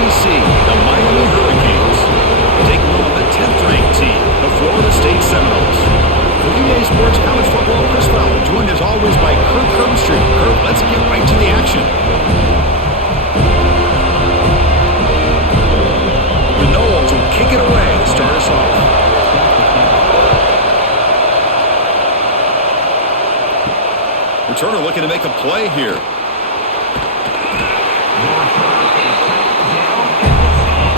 ACC, the Miami Hurricanes, taking on the 10th-ranked team, the Florida State Seminoles. For EA Sports College Football, Chris Fowler, joined as always by Kirk Herbstreit. Kirk, let's get right to the action. The Noles will kick it away to start us off. Returner looking to make a play here.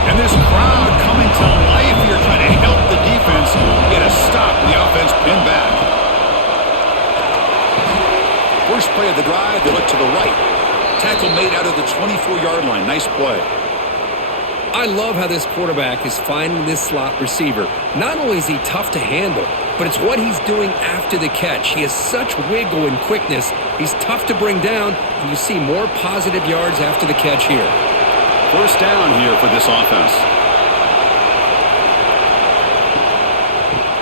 And this crowd coming to life here, trying to help the defense get a stop. The offense pinned back. First play of the drive, they look to the right. Tackle made out of the 24-yard line. Nice play. I love how this quarterback is finding this slot receiver. Not only is he tough to handle, but it's what he's doing after the catch. He has such wiggle and quickness. He's tough to bring down, and you see more positive yards after the catch here. First down here for this offense.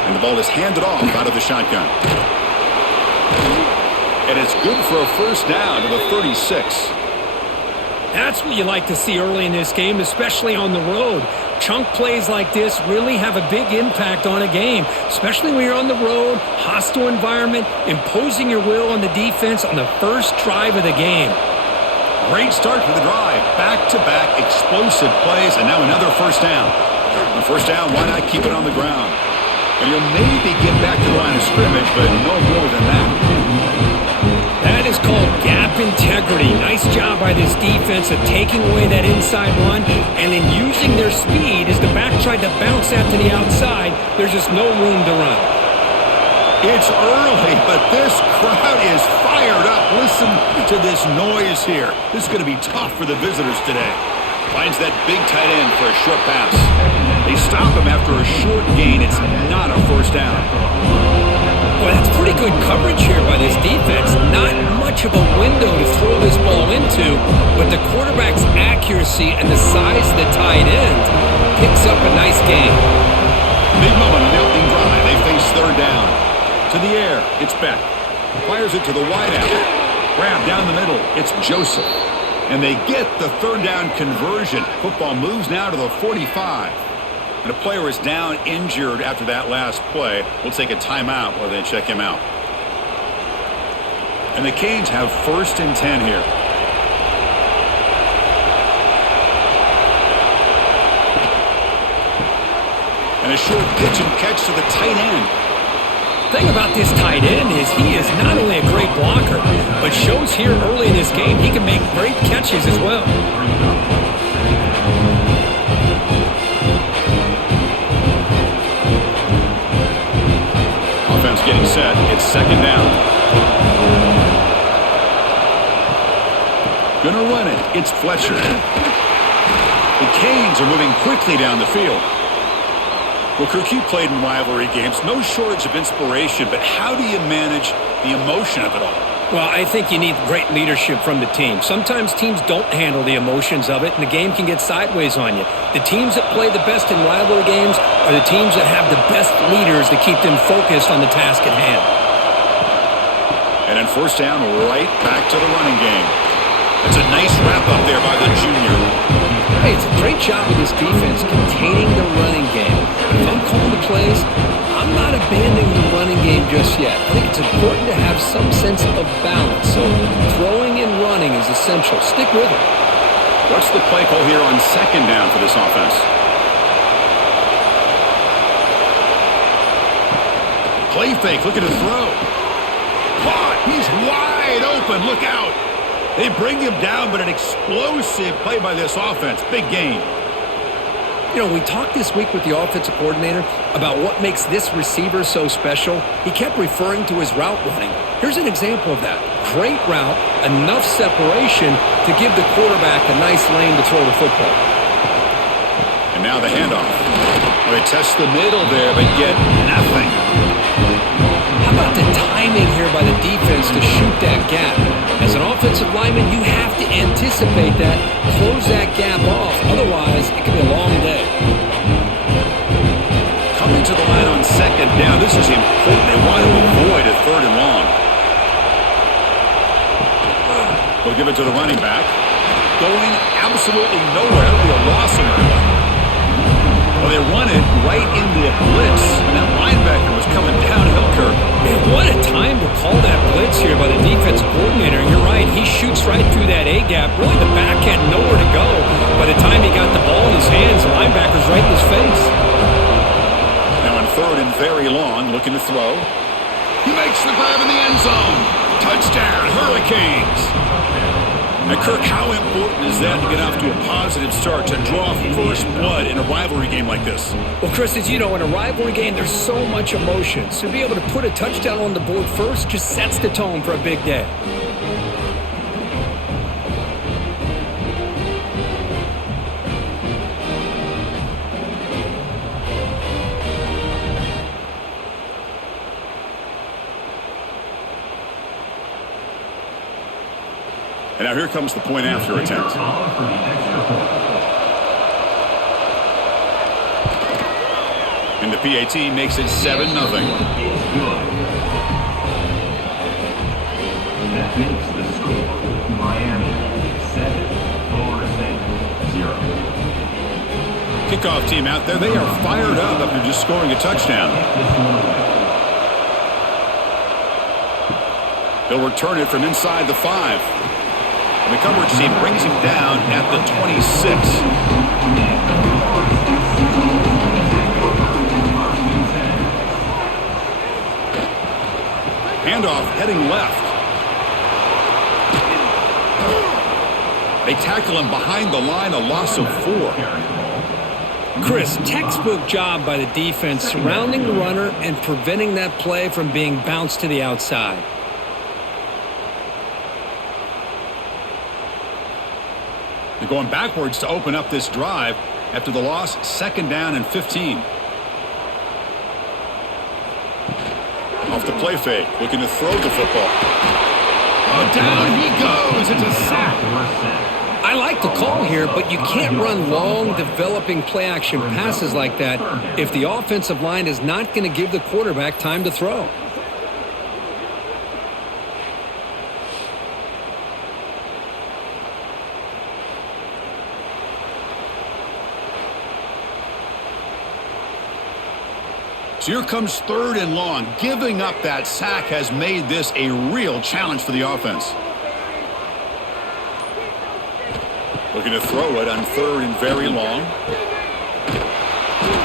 And the ball is handed off out of the shotgun. And it's good for a first down to the 36. That's what you like to see early in this game, especially on the road. Chunk plays like this really have a big impact on a game, especially when you're on the road, hostile environment, imposing your will on the defense on the first drive of the game. Great start for the drive. Back-to-back explosive plays, and now another first down. On first down, why not keep it on the ground? And you'll maybe get back to the line of scrimmage, but no more than that. That is called gap integrity. Nice job by this defense of taking away that inside run and then using their speed as the back tried to bounce out to the outside. There's just no room to run. It's early, but this crowd is fired up. Listen to this noise here. This is going to be tough for the visitors today. Finds that big tight end for a short pass. They stop him after a short gain. It's not a first down. Well, that's pretty good coverage here by this defense. Not much of a window to throw this ball into, but the quarterback's accuracy and the size of the tight end picks up a nice gain. Big moment on the opening drive. They face third down. To the air, it's Beck. Fires it to the wideout. Grab down the middle, it's Joseph. And they get the third down conversion. Football moves now to the 45. And a player is down injured after that last play. We'll take a timeout while they check him out. And the Canes have first and 10 here. And a short pitch and catch to the tight end. The thing about this tight end is he is not only a great blocker, but shows here early in this game he can make great catches as well. Offense getting set. It's second down. Gonna run it. It's Fletcher. The Canes are moving quickly down the field. Well, Kirk, you played in rivalry games. No shortage of inspiration, but how do you manage the emotion of it all? Well, I think you need great leadership from the team. Sometimes teams don't handle the emotions of it, and the game can get sideways on you. The teams that play the best in rivalry games are the teams that have the best leaders to keep them focused on the task at hand. And then first down, right back to the running game. It's a nice wrap-up there by the junior. Hey, it's a great job of this defense containing the running game. If I'm calling the plays, I'm not abandoning the running game just yet. I think it's important to have some sense of balance. So throwing and running is essential. Stick with it. What's the play call here on second down for this offense? Play fake, looking to throw. Caught, he's wide open, look out. They bring him down, but an explosive play by this offense. Big gain. You know, we talked this week with the offensive coordinator about what makes this receiver so special. He kept referring to his route running. Here's an example of that. Great route, enough separation to give the quarterback a nice lane to throw the football. And now the handoff. Well, they test the middle there, but get nothing. How about the timing here by the defense to shoot that gap? As an offensive lineman, you have to anticipate that, close that gap off. Otherwise, it could be a long day. Coming to the line on second down. This is important. They want to avoid a third and long. They'll give it to the running back. going absolutely nowhere. It'll be a loss on their one. Well, they run it right into a blitz, and that linebacker was coming downhill, Kirk. Man, what a time to call that blitz here by the defensive coordinator. You're right, he shoots right through that A-gap. Really, the back had nowhere to go. By the time he got the ball in his hands, the linebacker's right in his face. Now on third and very long, looking to throw. He makes the grab in the end zone. Touchdown, Hurricanes. Now, Kirk, how important is that to get off to a positive start, to draw first blood in a rivalry game like this? Well, Chris, as you know, in a rivalry game, there's so much emotion. So to be able to put a touchdown on the board first just sets the tone for a big day. And now here comes the point after attempt. And the PAT makes it 7-0. That makes the score Miami 7, Florida State 0. Kickoff team out there, they are fired up after just scoring a touchdown. They'll return it from inside the 5. And the coverage team brings him down at the 26. Handoff heading left. They tackle him behind the line, a loss of 4. Chris, textbook job by the defense surrounding the runner and preventing that play from being bounced to the outside. They're going backwards to open up this drive after the loss, 2nd down and 15. Off the play fake, looking to throw the football. Oh, down he goes. It's a sack. I like the call here, but you can't run long, developing play-action passes like that if the offensive line is not going to give the quarterback time to throw. So here comes 3rd and long. Giving up that sack has made this a real challenge for the offense. Looking to throw it on 3rd and very long.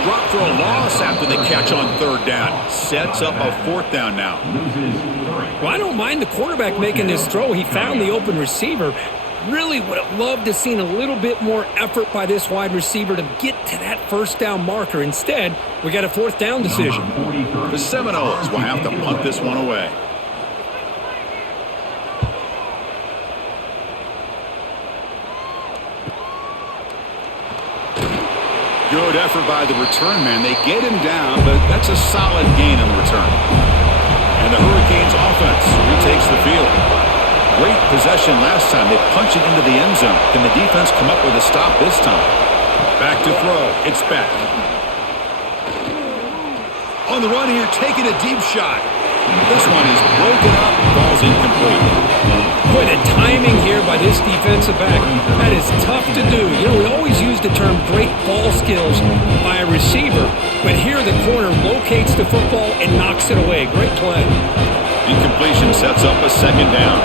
Drop for a loss after the catch on 3rd down. Sets up a 4th down now. Well, I don't mind the quarterback making this throw. He found the open receiver. Really would have loved to have seen a little bit more effort by this wide receiver to get to that 1st down marker. Instead, we got a 4th down decision. The Seminoles will have to punt this one away. Good effort by the return man. They get him down, but that's a solid gain on the return. And the Hurricanes offense retakes the field. Great possession last time. They punch it into the end zone. Can the defense come up with a stop this time? Back to throw. It's back. On the run here, taking a deep shot. This one is broken up. Ball's incomplete. Boy, the timing here by this defensive back, that is tough to do. You know, we always use the term great ball skills by a receiver, but here the corner locates the football and knocks it away. Great play. Incompletion sets up a 2nd down.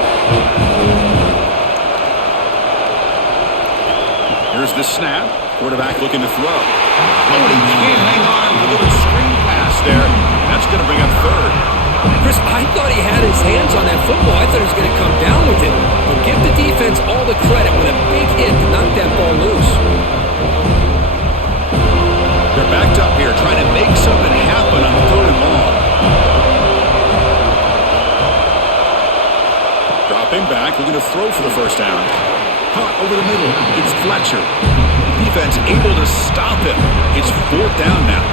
Here's the snap. Quarterback looking to throw. Oh, and he can't hang on. A little screen pass there. That's going to bring up 3rd. Chris, I thought he had his hands on that football. I thought he was going to come down with it. But give the defense all the credit with a big hit to knock that ball loose. They're backed up here trying to make something happen on 3rd and long. Dropping back, looking to throw for the 1st down. Caught over the middle. It's Fletcher. Defense able to stop him. It's 4th down now.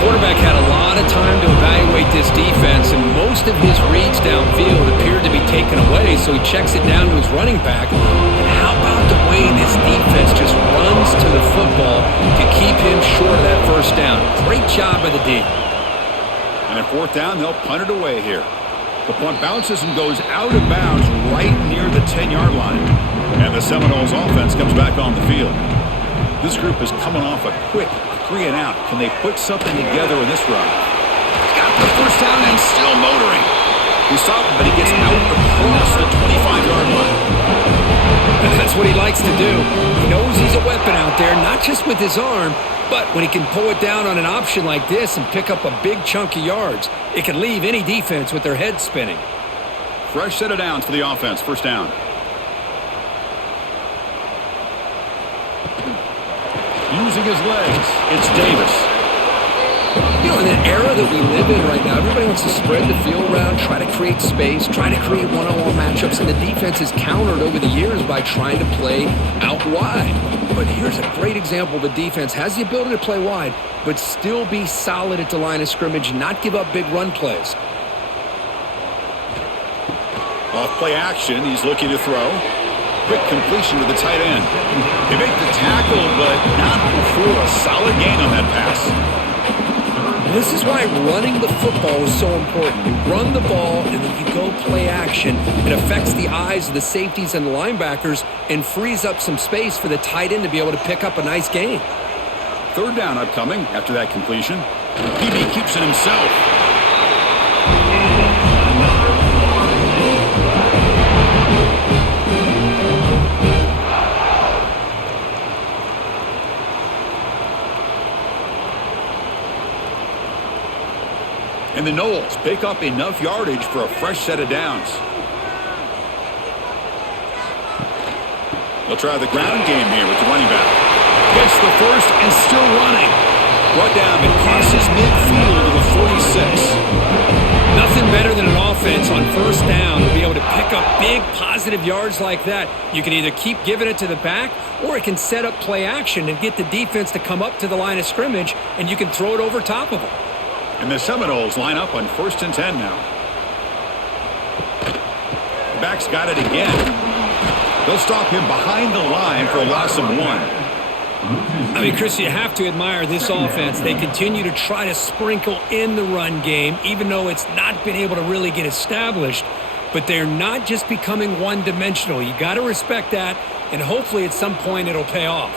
Quarterback had a lot of time to evaluate this defense, and most of his reads downfield appeared to be taken away, so he checks it down to his running back. And how about the way this defense just runs to the football to keep him short of that 1st down? Great job by the D. And at 4th down, they'll punt it away here. The punt bounces and goes out of bounds right near the 10-yard line. And the Seminoles offense comes back on the field. This group is coming off a quick 3-and-out. Can they put something together in this drive? Got the first down and still motoring. He stopped, but he gets out across the 25-yard line. And that's what he likes to do. He knows he's a weapon out there, not just with his arm, but when he can pull it down on an option like this and pick up a big chunk of yards, it can leave any defense with their head spinning. Fresh set of downs for the offense. First down. Using his legs, it's Davis. You know, in the era that we live in right now, everybody wants to spread the field around, try to create space, try to create one-on-one matchups, and the defense is countered over the years by trying to play out wide. But here's a great example. The defense has the ability to play wide, but still be solid at the line of scrimmage, not give up big run plays. Off play action, he's looking to throw. Quick completion to the tight end. They make the tackle, but not before a solid gain on that pass. This is why running the football is so important. You run the ball, and then you go play action. It affects the eyes of the safeties and the linebackers and frees up some space for the tight end to be able to pick up a nice gain. Third down upcoming after that completion. PB keeps it himself. And the Noles pick up enough yardage for a fresh set of downs. They'll try the ground game here with the running back. Gets the first and still running. Brought down but crosses midfield to the 46. Nothing better than an offense on first down to be able to pick up big positive yards like that. You can either keep giving it to the back, or it can set up play action and get the defense to come up to the line of scrimmage, and you can throw it over top of them. And the Seminoles line up on 1st and 10 now. The back's got it again. They'll stop him behind the line for a loss of 1. I mean, Chris, you have to admire this offense. They continue to try to sprinkle in the run game, even though it's not been able to really get established. But they're not just becoming one-dimensional. You got to respect that, and hopefully at some point it'll pay off.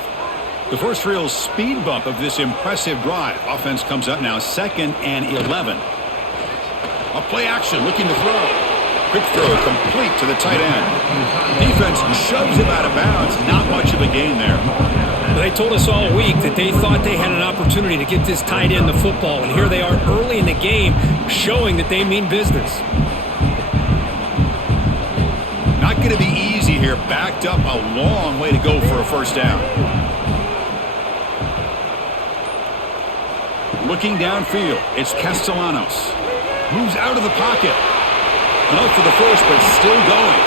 The first real speed bump of this impressive drive. Offense comes up now 2nd and 11. A play action looking to throw. Quick throw complete to the tight end. Defense shoves him out of bounds. Not much of a gain there. They told us all week that they thought they had an opportunity to get this tight end the football, and here they are early in the game showing that they mean business. Not going to be easy here. Backed up a long way to go for a first down. Looking downfield, it's Castellanos. Moves out of the pocket. Enough for the first, but still going.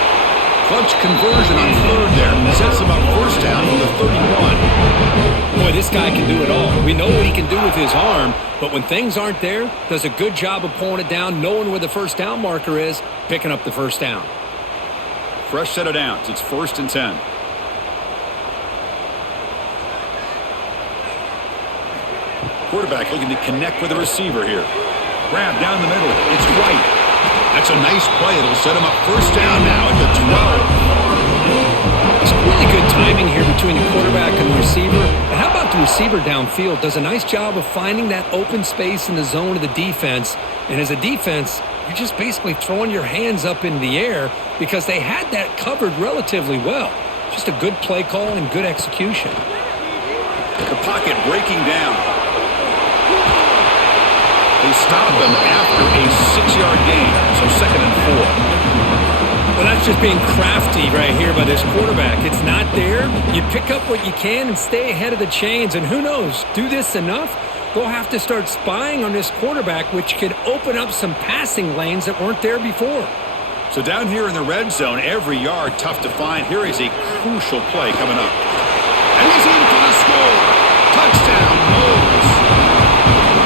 Clutch conversion on 3rd there. Sets him up first down from the 31. Boy, this guy can do it all. We know what he can do with his arm, but when things aren't there, does a good job of pulling it down, knowing where the first down marker is, picking up the first down. Fresh set of downs. It's 1st and 10. Quarterback looking to connect with the receiver here. Grab down the middle. It's White. That's a nice play. It'll set him up first down now at the 12. It's really good timing here between the quarterback and the receiver. And how about the receiver downfield? Does a nice job of finding that open space in the zone of the defense. And as a defense, you're just basically throwing your hands up in the air because they had that covered relatively well. Just a good play call and good execution. The pocket breaking down. They stop him after a 6-yard gain, so 2nd and 4. Well, that's just being crafty right here by this quarterback. It's not there. You pick up what you can and stay ahead of the chains. And who knows, do this enough, they'll have to start spying on this quarterback, which could open up some passing lanes that weren't there before. So down here in the red zone, every yard tough to find. Here is a crucial play coming up. And he's in for the score. Touchdown, Noles.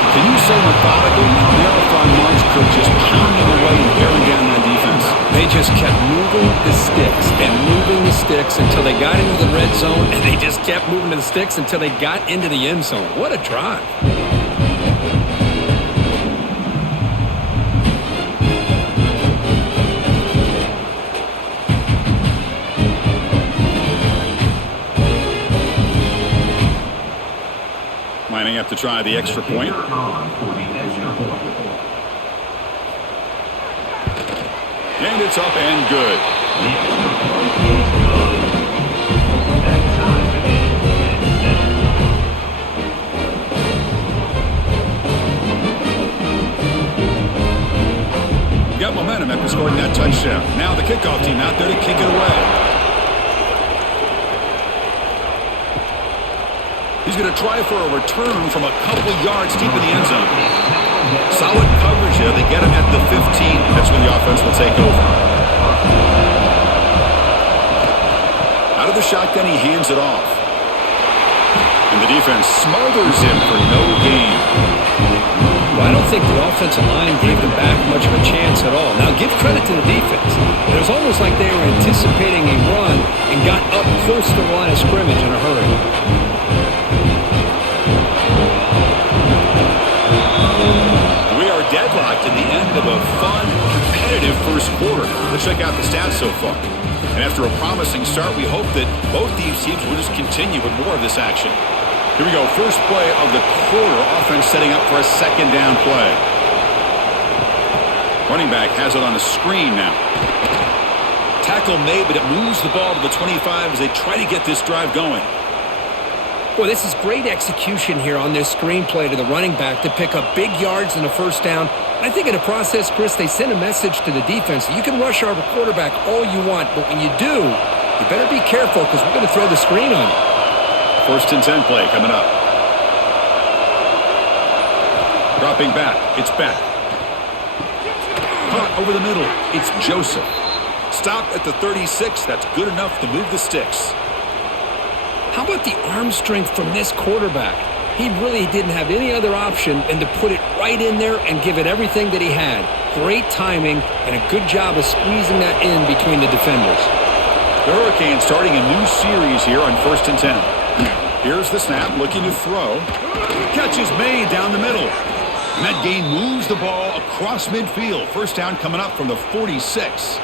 Can you say methodical? Marathon march could just pounding away and bearing down that defense. They just kept moving the sticks and moving the sticks until they got into the red zone, and they just kept moving the sticks until they got into the end zone. What a drive. lining up to try the extra point. For the extra point. And it's up and good. The extra point is good. That ties the game at 7. Got momentum after scoring that touchdown. Now the kickoff team out there to kick it away. He's going to try for a return from a couple yards deep in the end zone. Solid coverage here. They get him at the 15. That's when the offense will take over. Out of the shotgun, he hands it off. And the defense smothers him for no gain. Well, I don't think the offensive line gave them back much of a chance at all. Now, give credit to the defense. It was almost like they were anticipating a run and got up close to the line of scrimmage in a hurry. Deadlocked in the end of a fun, competitive first quarter. Let's check out the stats so far. And after a promising start, we hope that both these teams will just continue with more of this action. Here we go. First play of the quarter. Offense setting up for a second down play. Running back has it on the screen now. Tackle made, but it moves the ball to the 25 as they try to get this drive going. Well, this is great execution here on this screenplay to the running back to pick up big yards and a first down. I think in the process, Chris, they send a message to the defense. You can rush our quarterback all you want, but when you do, you better be careful because we're going to throw the screen on you. First and 10 play coming up. Dropping back. It's back. Caught over the middle. It's Joseph. Stopped at the 36. That's good enough to move the sticks. How about the arm strength from this quarterback? He really didn't have any other option than to put it right in there and give it everything that he had. Great timing and a good job of squeezing that in between the defenders. The Hurricanes starting a new series here on first and 10. Here's the snap, looking to throw. Catch is made down the middle. And that gain moves the ball across midfield. First down coming up from the 46.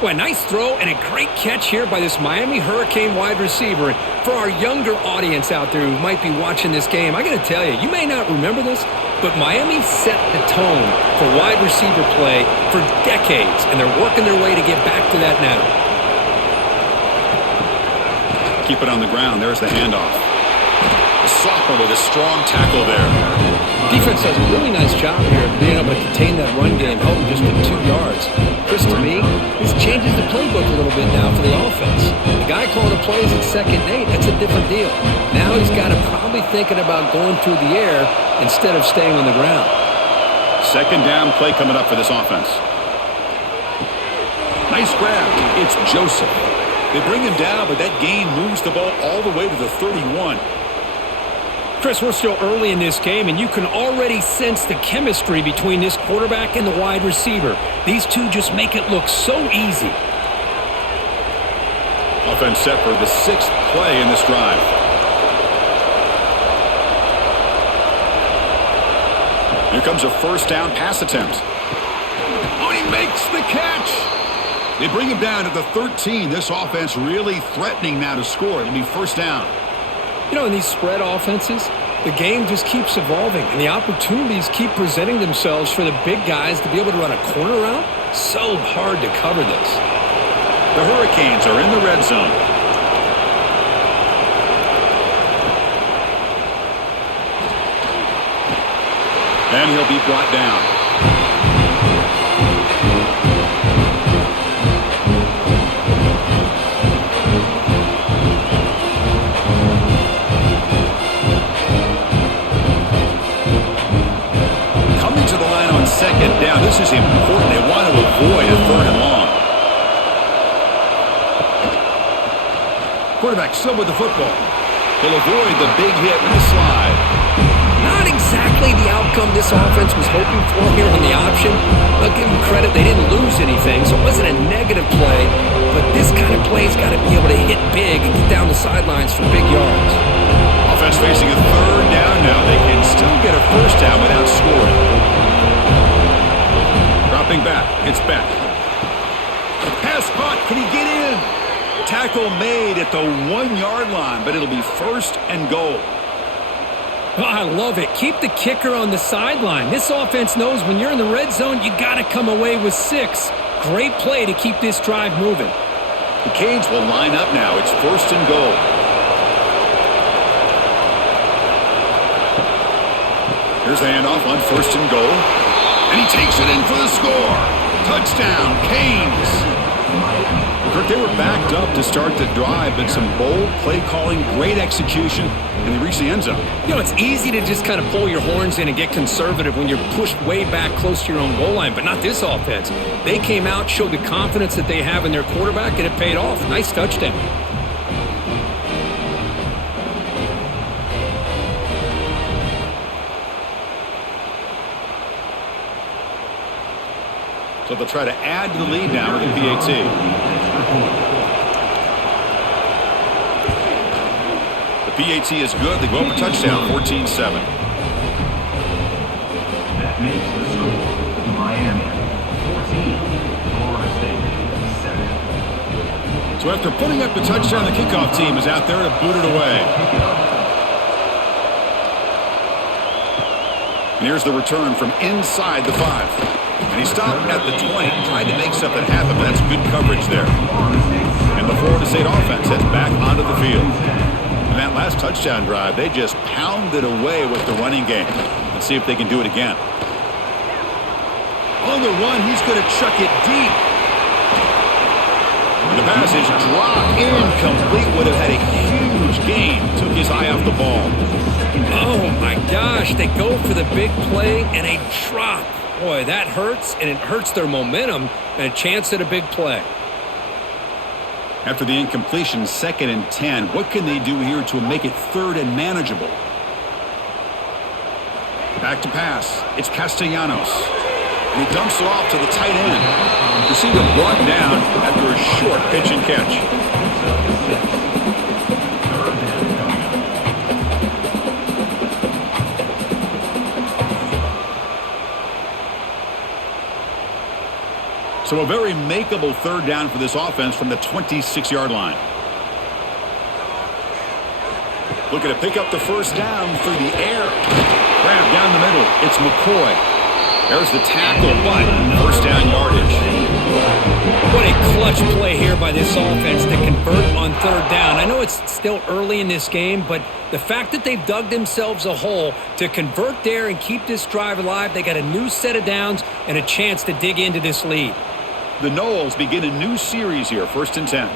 Well, a nice throw and a great catch here by this Miami Hurricane wide receiver. And for our younger audience out there who might be watching this game, I got to tell you, you may not remember this, but Miami set the tone for wide receiver play for decades, and they're working their way to get back to that now. Keep it on the ground. There's the handoff. The sophomore with a strong tackle there. Defense does a really nice job here of being able to contain that run game, helping just with 2 yards. Chris, to me, this changes the playbook a little bit now for the offense. The guy calling the plays at 2nd and 8, that's a different deal. Now he's got to probably thinking about going through the air instead of staying on the ground. Second down play coming up for this offense. Nice grab. It's Joseph. They bring him down, but that gain moves the ball all the way to the 31. Chris, we're still early in this game, and you can already sense the chemistry between this quarterback and the wide receiver. These two just make it look so easy. Offense set for the 6th play in this drive. Here comes a first down pass attempt. Oh, he makes the catch. They bring him down at the 13. This offense really threatening now to score. It'll be first down. You know, in these spread offenses, the game just keeps evolving, and the opportunities keep presenting themselves for the big guys to be able to run a corner route. So hard to cover this. The Hurricanes are in the red zone. And he'll be brought down. Second down. This is important. They want to avoid a 3rd and long. Quarterback still with the football. They'll avoid the big hit with the slide. Not exactly the outcome this offense was hoping for here on the option. I'll give them credit. They didn't lose anything, so it wasn't a negative play. But this kind of play's got to be able to hit big and get down the sidelines for big yards. Offense facing a 3rd down now. They can still get a first down without scoring. Dropping back. It's back. Pass caught. Can he get in? Tackle made at the 1-yard line, but it'll be first and goal. Oh, I love it. Keep the kicker on the sideline. This offense knows when you're in the red zone, you got to come away with 6. Great play to keep this drive moving. The Canes will line up now. It's 1st and goal. Here's the handoff on 1st and goal. And he takes it in for the score. Touchdown, Canes. Kirk, they were backed up to start the drive, but some bold play calling, great execution, and they reached the end zone. You know, it's easy to just kind of pull your horns in and get conservative when you're pushed way back close to your own goal line, but not this offense. They came out, showed the confidence that they have in their quarterback, and it paid off. Nice touchdown. So they'll try to add to the lead now with the PAT. The PAT is good. They go up a touchdown, 14-7. That makes the score Miami 14, Florida State 7. So after putting up the touchdown, the kickoff team is out there to boot it away. And here's the return from inside the 5. And he stopped at the 20, tried to make something happen, but that's good coverage there. And the Florida State offense heads back onto the field. And that last touchdown drive, they just pounded away with the running game. Let's see if they can do it again. On the run, he's going to chuck it deep. The pass is dropped incomplete. Would have had a huge gain. Took his eye off the ball. Oh, my gosh. They go for the big play and a drop. Boy, that hurts, and it hurts their momentum and a chance at a big play. After the incompletion, 2nd and 10. What can they do here to make it 3rd and manageable? Back to pass. It's Castellanos. And he dumps it off to the tight end. Receiver brought down after a short pitch and catch. So a very makeable 3rd down for this offense from the 26-yard line. Looking to pick up the 1st down through the air. Grab down the middle. It's McCoy. There's the tackle, but 1st down yardage. What a clutch play here by this offense to convert on 3rd down. I know it's still early in this game, but the fact that they've dug themselves a hole to convert there and keep this drive alive, they got a new set of downs and a chance to dig into this lead. The Noles begin a new series here, 1st and 10.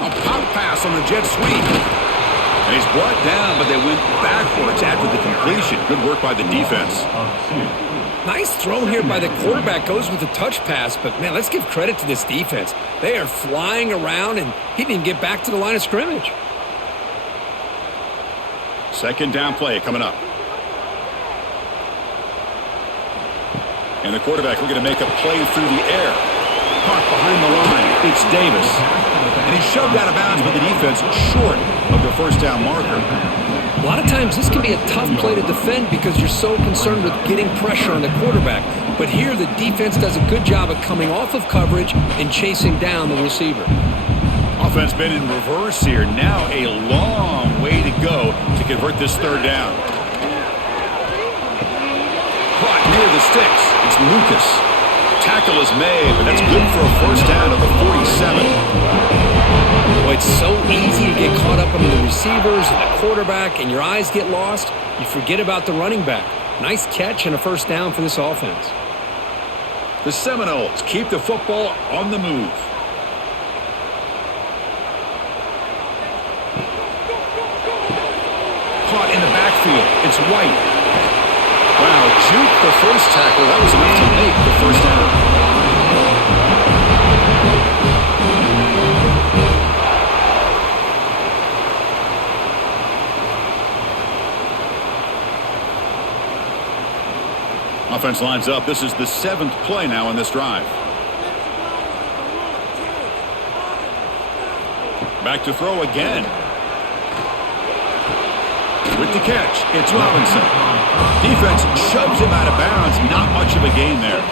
A pop pass on the jet sweep. And he's brought down, but they went backwards after the completion. Good work by the defense. Nice throw here by the quarterback. Goes with a touch pass, but, man, let's give credit to this defense. They are flying around, and he didn't get back to the line of scrimmage. 2nd down play coming up. And the quarterback looking to make a play through the air. Caught behind the line. It's Davis. And he's shoved out of bounds by the defense short of the 1st down marker. A lot of times this can be a tough play to defend because you're so concerned with getting pressure on the quarterback. But here the defense does a good job of coming off of coverage and chasing down the receiver. Offense been in reverse here. Now a long way to go to convert this 3rd down. Caught near the sticks. It's Lucas. Tackle is made, but that's good for a 1st down at the 47. Boy, it's so easy to get caught up on the receivers and the quarterback, and your eyes get lost. You forget about the running back. Nice catch and a 1st down for this offense. The Seminoles keep the football on the move. Caught in the backfield. It's White. Wow, juke the 1st tackle. That was enough to make the 1st down. Offense lines up. This is the 7th play now in this drive. Back to throw again. With the catch, it's Robinson. Defense shoves him out of bounds. Not much of a gain there.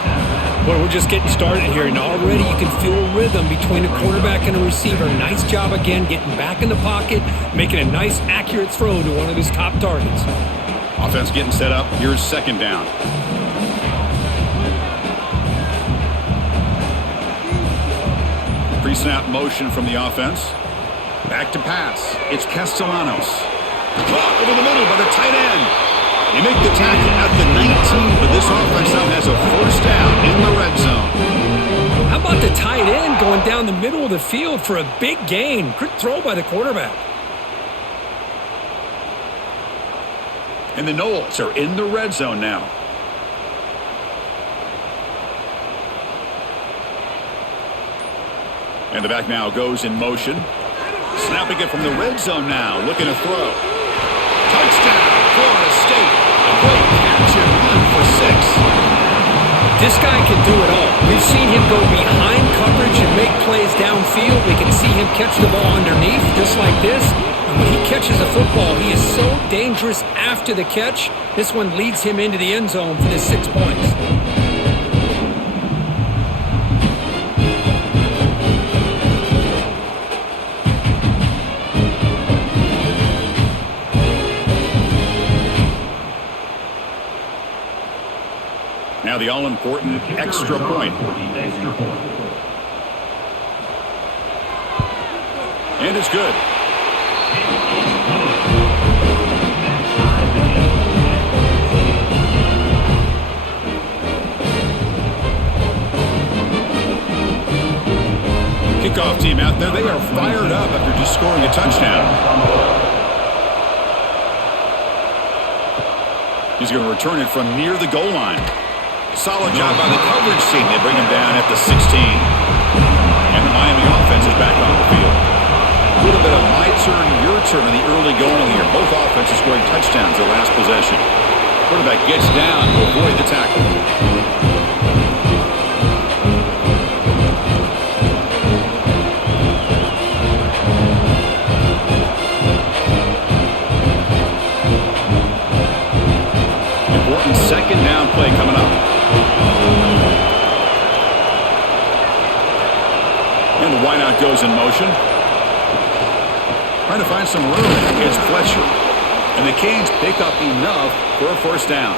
Well, we're just getting started here, and already you can feel a rhythm between a quarterback and a receiver. Nice job again getting back in the pocket, making a nice, accurate throw to one of his top targets. Offense getting set up. Here's second down. Pre-snap motion from the offense. Back to pass. It's Castellanos. Caught over the middle by the tight end. They make the tackle at the 19, but this offense now has a first down in the red zone. How about the tight end going down the middle of the field for a big gain? Good throw by the quarterback. And the Noles are in the red zone now. And the back now goes in motion. Snapping it from the red zone now. Looking to throw. Touchdown, Florida State. A great catch and run for 6. This guy can do it all. We've seen him go behind coverage and make plays downfield. We can see him catch the ball underneath just like this. And when he catches a football, he is so dangerous after the catch. This one leads him into the end zone for the 6 points. Now the all-important extra point. And it's good. Kickoff team out there. They are fired up after just scoring a touchdown. He's going to return it from near the goal line. Solid job by the coverage team. They bring him down at the 16. And the Miami offense is back on the field. A little bit of my turn, your turn in the early going here. Both offenses scoring touchdowns their last possession. Quarterback gets down to avoid the tackle. Important second down play coming up. And the wideout goes in motion. Trying to find some room. It's Fletcher. And the Canes pick up enough for a first down.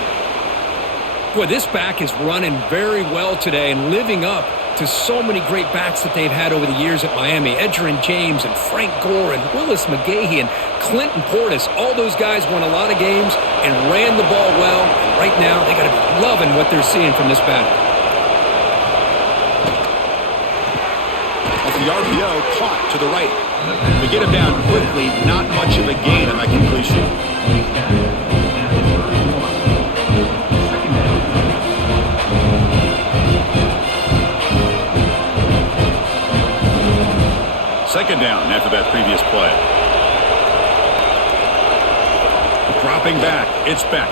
Boy, this back is running very well today and living up to so many great backs that they've had over the years at Miami. Edgerrin James and Frank Gore and Willis McGahee and Clinton Portis. All those guys won a lot of games and ran the ball well. And right now, they got to be loving what they're seeing from this back. Off the RPO, caught to the right. They get him down quickly. Not much of a gain on that completion. Second down after that previous play. Dropping back, it's Beck.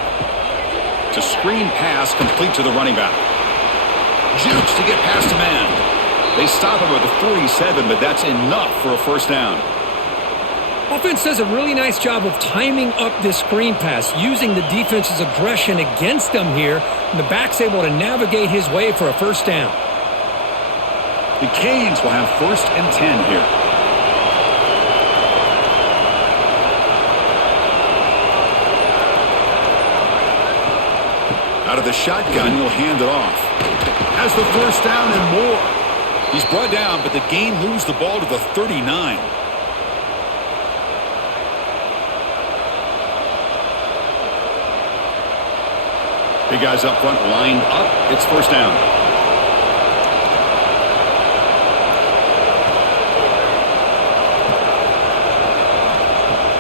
It's a screen pass complete to the running back. Jukes to get past a man. They stop him at the 47, but that's enough for a first down. Offense does a really nice job of timing up this screen pass, using the defense's aggression against them here, and the back's able to navigate his way for a first down. The Canes will have 1st and 10 here. Out of the shotgun, he'll hand it off. Has the first down and more. He's brought down, but the game moves the ball to the 39. Big guys up front lined up. It's first down.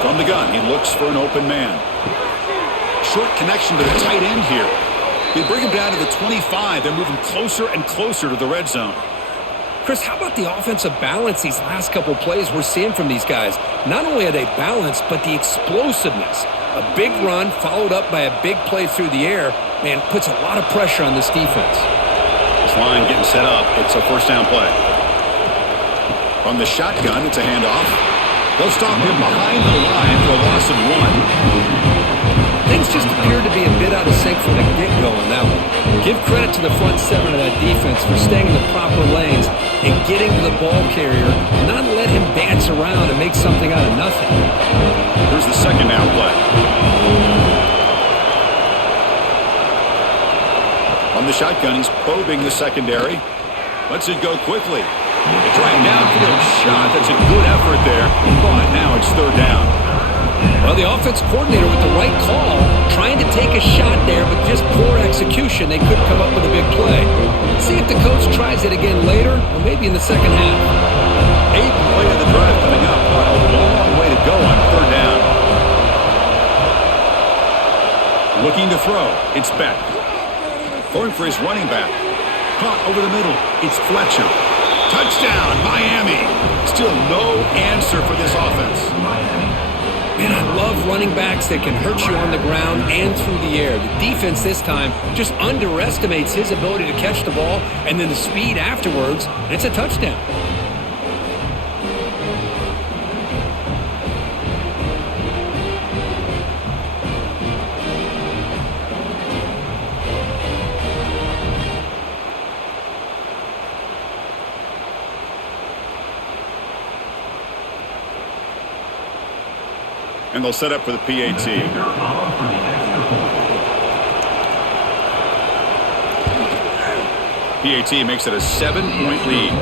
From the gun, he looks for an open man. Short connection to the tight end here. They bring him down to the 25. They're moving closer and closer to the red zone. Chris, how about the offensive balance these last couple plays we're seeing from these guys? Not only are they balanced, but the explosiveness. A big run followed up by a big play through the air, man, puts a lot of pressure on this defense. This line getting set up. It's a first down play. From the shotgun, it's a handoff. They'll stop him behind the line for a loss of 1. Things just appeared to be a bit out of sync from the get-go on that one. Give credit to the front seven of that defense for staying in the proper lanes and getting to the ball carrier, not let him dance around and make something out of nothing. Here's the second down play. On the shotgun, he's probing the secondary. Lets it go quickly. A trying downfield shot. That's a good effort there. But now it's third down. Well, the offense coordinator with the right call, trying to take a shot there, but just poor execution. They couldn't come up with a big play. Let's see if the coach tries it again later, or maybe in the second half. Eighth play of the drive coming up. But a long way to go on third down. Looking to throw. It's Beck. Going for his running back. Caught over the middle. It's Fletcher. Touchdown, Miami. Still no answer for this offense. Man, I love running backs that can hurt you on the ground and through the air. The defense this time just underestimates his ability to catch the ball, and then the speed afterwards, and it's a touchdown. And they'll set up for the PAT. PAT makes it a 7-point lead.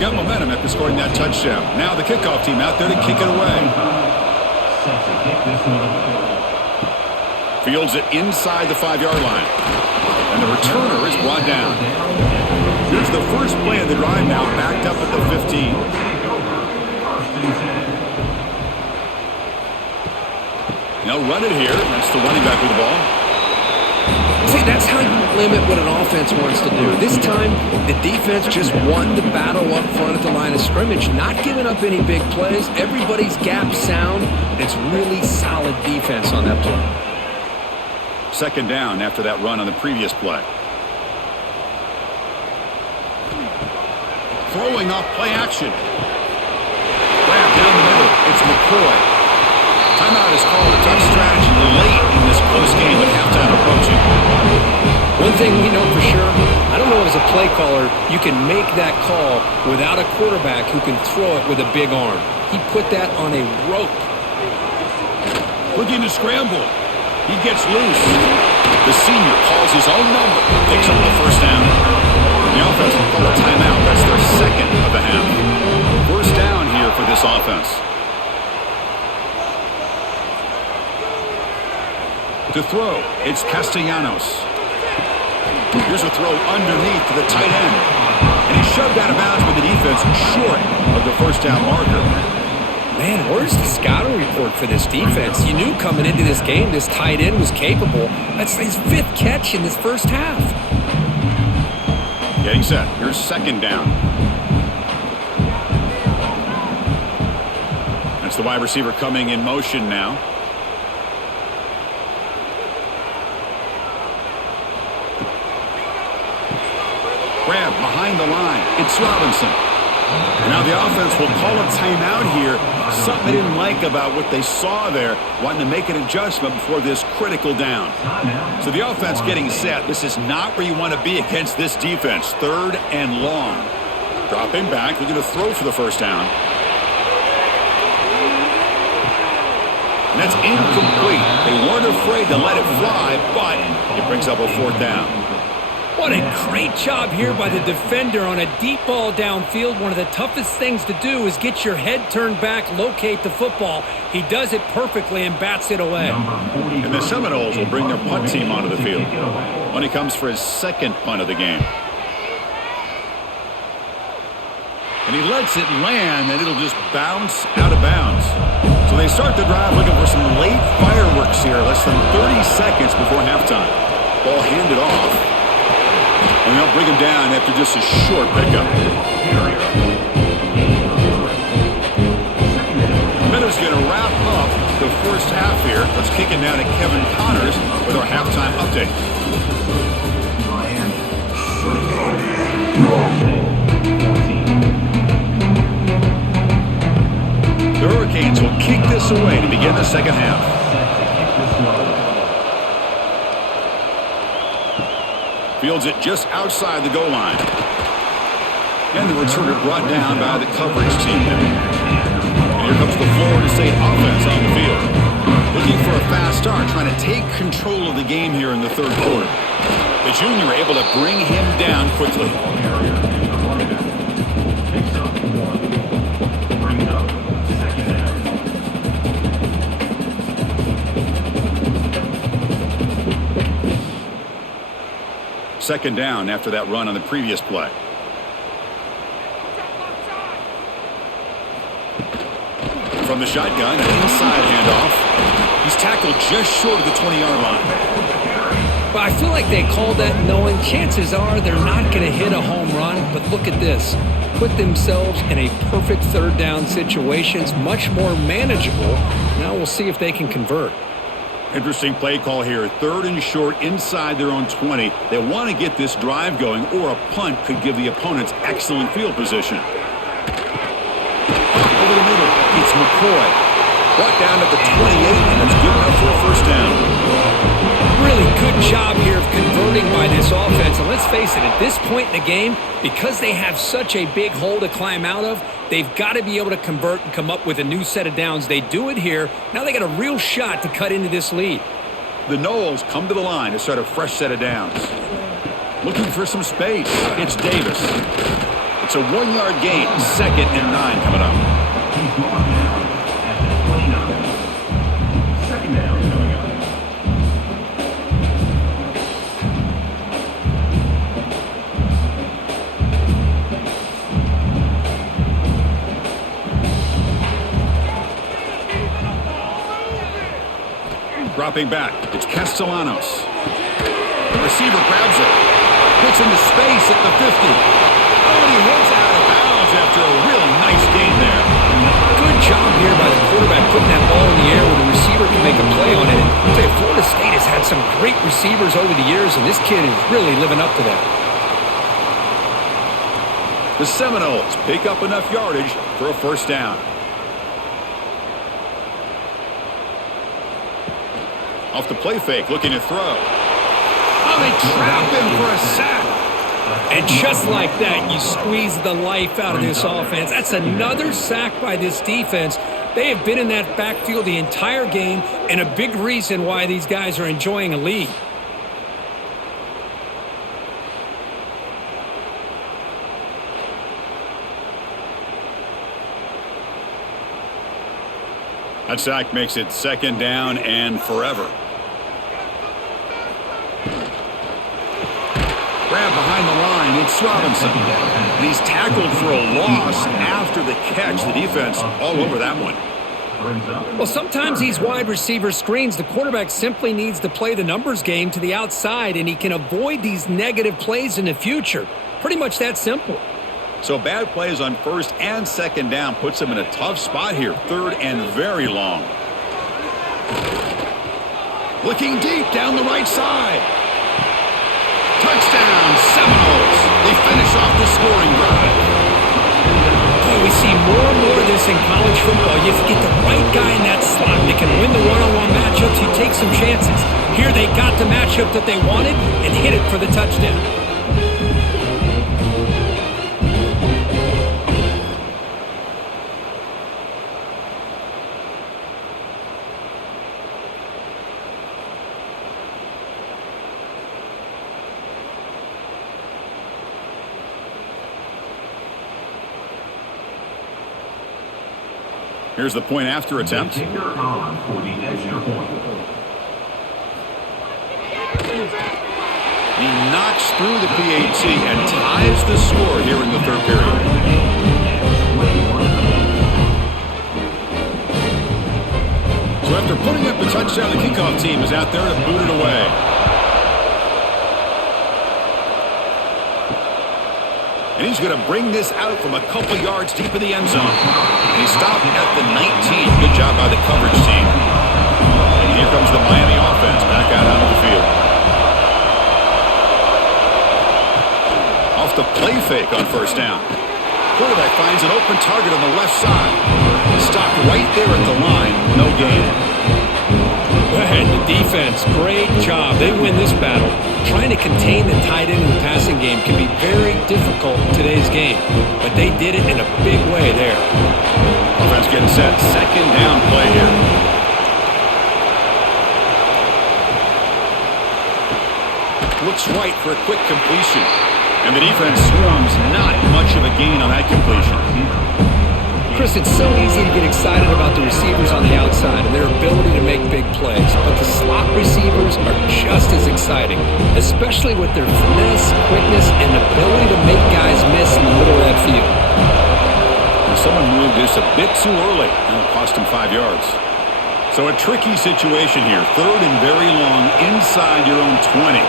Got momentum after scoring that touchdown. Now the kickoff team out there to kick it away. Fields it inside the 5-yard line. And the returner is brought down. Here's the first play of the drive now, backed up at the 15. They'll run it here. That's the running back with the ball. See, that's how you limit what an offense wants to do. This time, the defense just won the battle up front at the line of scrimmage, not giving up any big plays. Everybody's gap sound. It's really solid defense on that play. Second down after that run on the previous play. Throwing off play action. Grab down the middle. It's McCoy. Timeout is called. A tough strategy late in this close game with halftime approaching. One thing we know for sure, I don't know as a play caller, you can make that call without a quarterback who can throw it with a big arm. He put that on a rope. Looking to scramble. He gets loose. The senior calls his own number. Picks up the first down. The offense will call a timeout. That's their second of the half. First down here for this offense. To throw, it's Castellanos. Here's a throw underneath to the tight end. And he's shoved out of bounds with the defense short of the first down marker. Man, where's the scouting report for this defense? You knew coming into this game this tight end was capable. That's his 5th catch in this first half. Getting set. Here's second down. That's the wide receiver coming in motion now. Grab behind the line. It's Robinson. Now the offense will call a timeout here. Something they didn't like about what they saw there, wanting to make an adjustment before this critical down. So the offense getting set. This is not where you want to be against this defense. Third and long. Dropping back. They're going to throw for the first down. And that's incomplete. They weren't afraid to let it fly, but it brings up a fourth down. What a great job here by the defender on a deep ball downfield. One of the toughest things to do is get your head turned back, locate the football. He does it perfectly and bats it away. And the Seminoles will bring their punt team onto the field when he comes for his second punt of the game. And he lets it land, and it'll just bounce out of bounds. So they start the drive looking for some late fireworks here, less than 30 seconds before halftime. Ball handed off. And they'll bring him down after just a short pickup. Miller's going to wrap up the first half here. Let's kick it down to Kevin Connors with our halftime update. The Hurricanes Hurricanes will kick this away to begin the second half. Fields it just outside the goal line. And the returner brought down by the coverage team there. And here comes the Florida State offense on the field. Looking for a fast start, trying to take control of the game here in the third quarter. The junior able to bring him down quickly. Second down after that run on the previous play. From the shotgun, an inside handoff. He's tackled just short of the 20-yard line. But I feel like they called that knowing chances are they're not going to hit a home run. But look at this. Put themselves in a perfect third down situation. It's much more manageable. Now we'll see if they can convert. Interesting play call here. Third and short inside their own 20. They want to get this drive going, or a punt could give the opponents excellent field position. Over the middle, it's McCoy. Brought down at the 28, and it's good enough for a first down. Really good job here of converting by this offense. And let's face it, at this point in the game, because they have such a big hole to climb out of, they've got to be able to convert and come up with a new set of downs. They do it here. Now they got a real shot to cut into this lead. The Noles come to the line to start a fresh set of downs. Looking for some space. It's Davis. It's a 1-yard gain. 2nd and 9 coming up. He's marked down at the 29. Second down coming up. Dropping back, it's Castellanos. The receiver grabs it, puts into space at the 50. Oh, and he heads out of bounds after a real nice gain there. Good job here by the quarterback putting that ball in the air where the receiver can make a play on it. And I'll tell you, Florida State has had some great receivers over the years, and this kid is really living up to that. The Seminoles pick up enough yardage for a first down. Off the play fake, looking to throw. Oh, they trap him for a sack. And just like that, you squeeze the life out of this offense. That's another sack by this defense. They have been in that backfield the entire game, and a big reason why these guys are enjoying a lead. That sack makes it 2nd down and forever. Grab behind the line, it's Robinson. And he's tackled for a loss after the catch. The defense all over that one. Well, sometimes these wide receiver screens, the quarterback simply needs to play the numbers game to the outside, and he can avoid these negative plays in the future. Pretty much that simple. So bad plays on 1st and 2nd down puts him in a tough spot here. 3rd and very long. Looking deep down the right side. Touchdown, Seminoles. They finish off the scoring drive. Boy, we see more and more of this in college football. You get the right guy in that slot. They can win the one-on-one matchups. You take some chances. Here they got the matchup that they wanted and hit it for the touchdown. Here's the point after attempt. Kicker on for the extra point. He knocks through the PAT and ties the score here in the 3rd period. So after putting up the touchdown, the kickoff team is out there to boot it away. And he's going to bring this out from a couple yards deep in the end zone. And he stopped at the 19. Good job by the coverage team. And here comes the Miami offense back out onto the field. Off the play fake on 1st down. Quarterback finds an open target on the left side. stopped right there at the line. No gain. And the defense, great job. They win this battle. Trying to contain the tight end in the passing game can be very difficult in today's game, but they did it in a big way there. Offense getting set. Second down play here. Looks right for a quick completion. And the defense swarms not much of a gain on that completion. Chris, it's so easy to get excited about the receivers on the outside and their ability to make big plays, but the slot receivers are just as exciting, especially with their finesse, quickness, and ability to make guys miss in the middle of that field. And someone moved this a bit too early, and it cost him 5 yards. So a tricky situation here. Third and very long inside your own 20.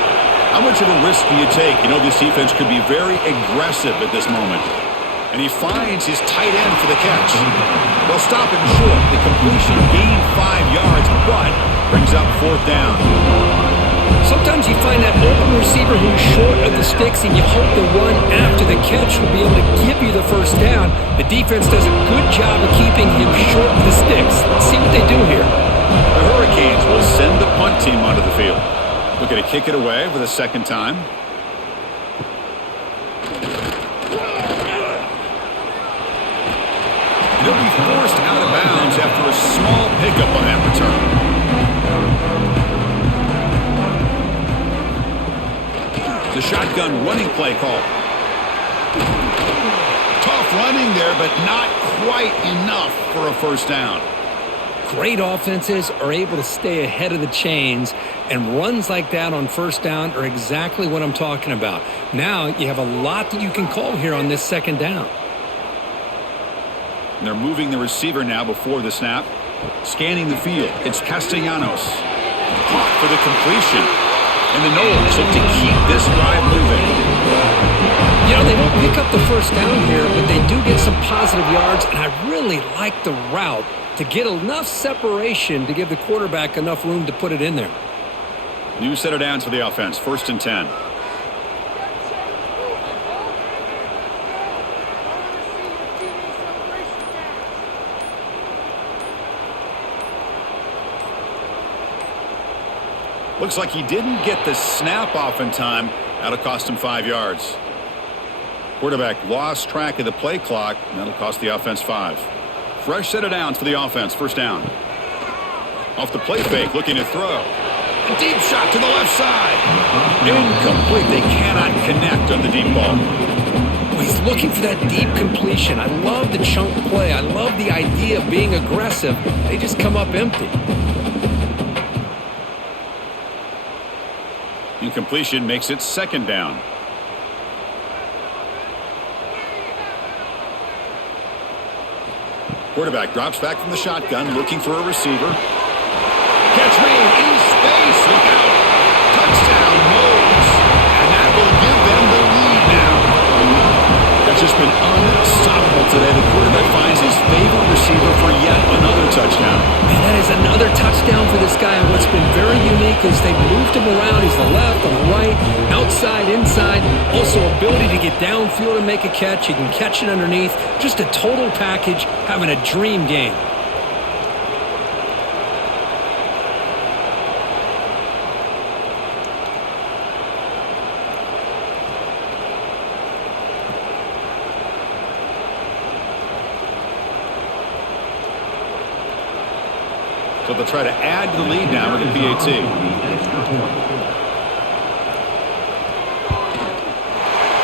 How much of a risk do you take? You know, this defense could be very aggressive at this moment. And he finds his tight end for the catch. They'll stop him short. The completion gained 5 yards, but brings up fourth down. Sometimes you find that open receiver who's short of the sticks, and you hope the run after the catch will be able to give you the first down. The defense does a good job of keeping him short of the sticks. Let's see what they do here. The Hurricanes will send the punt team onto the field. Looking to kick it away for the second time. He'll be forced out of bounds after a small pickup on that return. The shotgun running play call. Tough running there, but not quite enough for a first down. Great offenses are able to stay ahead of the chains, and runs like that on first down are exactly what I'm talking about. Now you have a lot that you can call here on this second down. And they're moving the receiver now before the snap. Scanning the field. It's Castellanos. Caught for the completion. And the Noles look to keep this drive moving. You know, they don't pick up the first down here, but they do get some positive yards, and I really like the route to get enough separation to give the quarterback enough room to put it in there. New set of downs for the offense. First and 10. Looks like he didn't get the snap off in time. That'll cost him 5 yards. Quarterback lost track of the play clock. And that'll cost the offense 5. Fresh set of downs for the offense. First down. Off the play fake, looking to throw. A deep shot to the left side. Incomplete. They cannot connect on the deep ball. Oh, he's looking for that deep completion. I love the chunk play. I love the idea of being aggressive. They just come up empty. Incompletion makes it second down. Quarterback drops back from the shotgun, looking for a receiver. Catch me in space. Look out. Touchdown, Noles. And that will give them the lead now. That's just been unstoppable today. The quarterback finds his favorite receiver for yet another touchdown. Man, that is another touchdown for this guy. And what's been very unique is they've moved him around. He's the left, on the right, outside, inside. Also, ability to get downfield and make a catch. He can catch it underneath. Just a total package, having a dream game. So they'll try to add to the lead now with the PAT.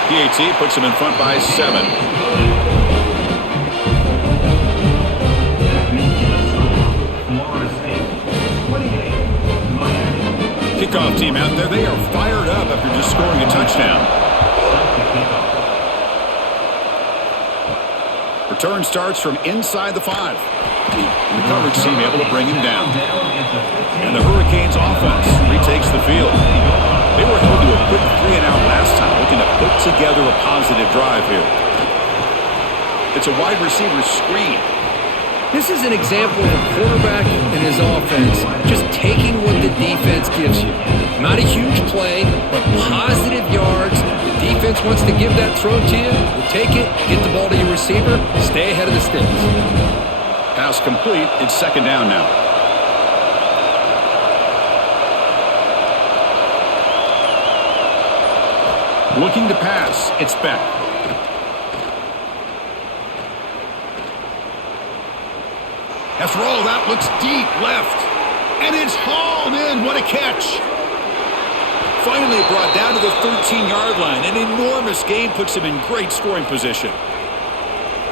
PAT puts them in front by 7. Kickoff team out there. They are fired up after just scoring a touchdown. Return starts from inside the 5. And the coverage team able to bring him down. And the Hurricanes offense retakes the field. They were held to a quick 3-and-out last time, looking to put together a positive drive here. It's a wide receiver screen. This is an example of a quarterback and his offense just taking what the defense gives you. Not a huge play, but positive yards. The defense wants to give that throw to you. You take it, get the ball to your receiver, stay ahead of the sticks. Pass complete. It's second down now. Looking to pass. It's Beck. After all that, looks deep left. And it's hauled in. What a catch. Finally brought down to the 13-yard line. An enormous gain puts him in great scoring position.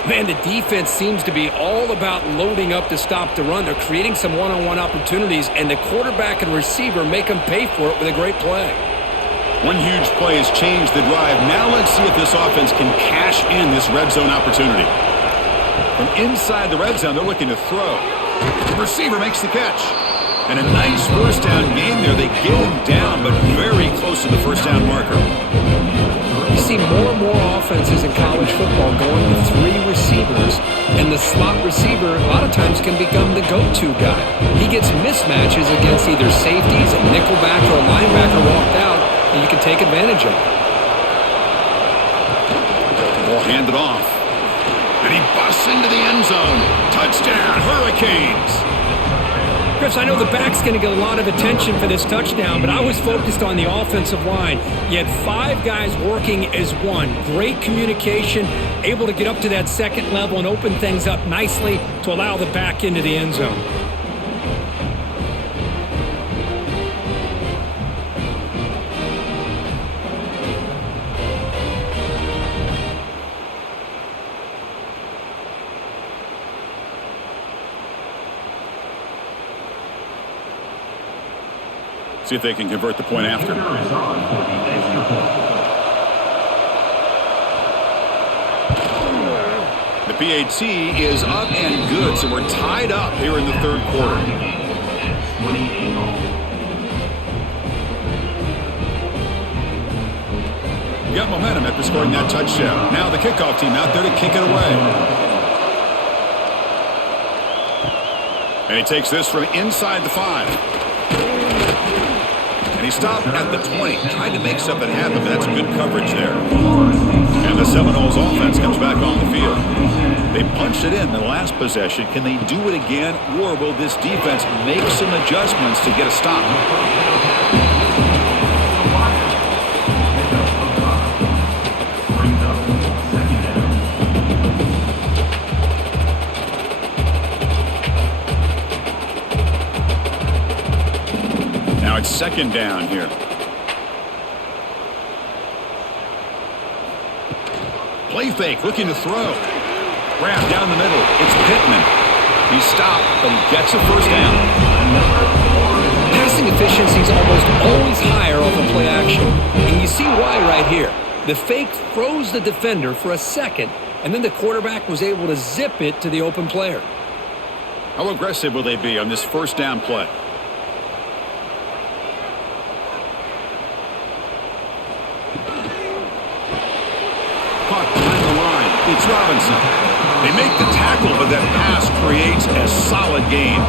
Man, the defense seems to be all about loading up to stop the run. They're creating some one-on-one opportunities, and the quarterback and receiver make them pay for it with a great play. One huge play has changed the drive. Now let's see if this offense can cash in this red zone opportunity. From inside the red zone, they're looking to throw. The receiver makes the catch. And a nice first down game there. They get him down, but very close to the first down marker. You see more and more offenses in college football going with 3 receivers, and the slot receiver a lot of times can become the go-to guy. He gets mismatches against either safeties, a nickelback, or a linebacker walked out, and you can take advantage of it. Ball handed off. And he busts into the end zone. Touchdown, Hurricanes. Chris, I know the back's going to get a lot of attention for this touchdown, but I was focused on the offensive line. You had 5 guys working as one. Great communication, able to get up to that second level and open things up nicely to allow the back into the end zone. See if they can convert the point after. The PAT is up and good, so we're tied up here in the third quarter. Got momentum after scoring that touchdown. Now the kickoff team out there to kick it away. And he takes this from inside the 5. And he stopped at the 20, trying to make something happen, but that's good coverage there. And the Seminoles offense comes back on the field. They punched it in the last possession. Can they do it again, or will this defense make some adjustments to get a stop? Now it's second down here. Play fake, looking to throw. Grab down the middle. It's Pittman. He stopped, but he gets a first down. Passing efficiency is almost always higher off of play action. And you see why right here. The fake froze the defender for a second, and then the quarterback was able to zip it to the open player. How aggressive will they be on this first down play? Behind the line, it's Robinson. They make the tackle, but that pass creates a solid gain.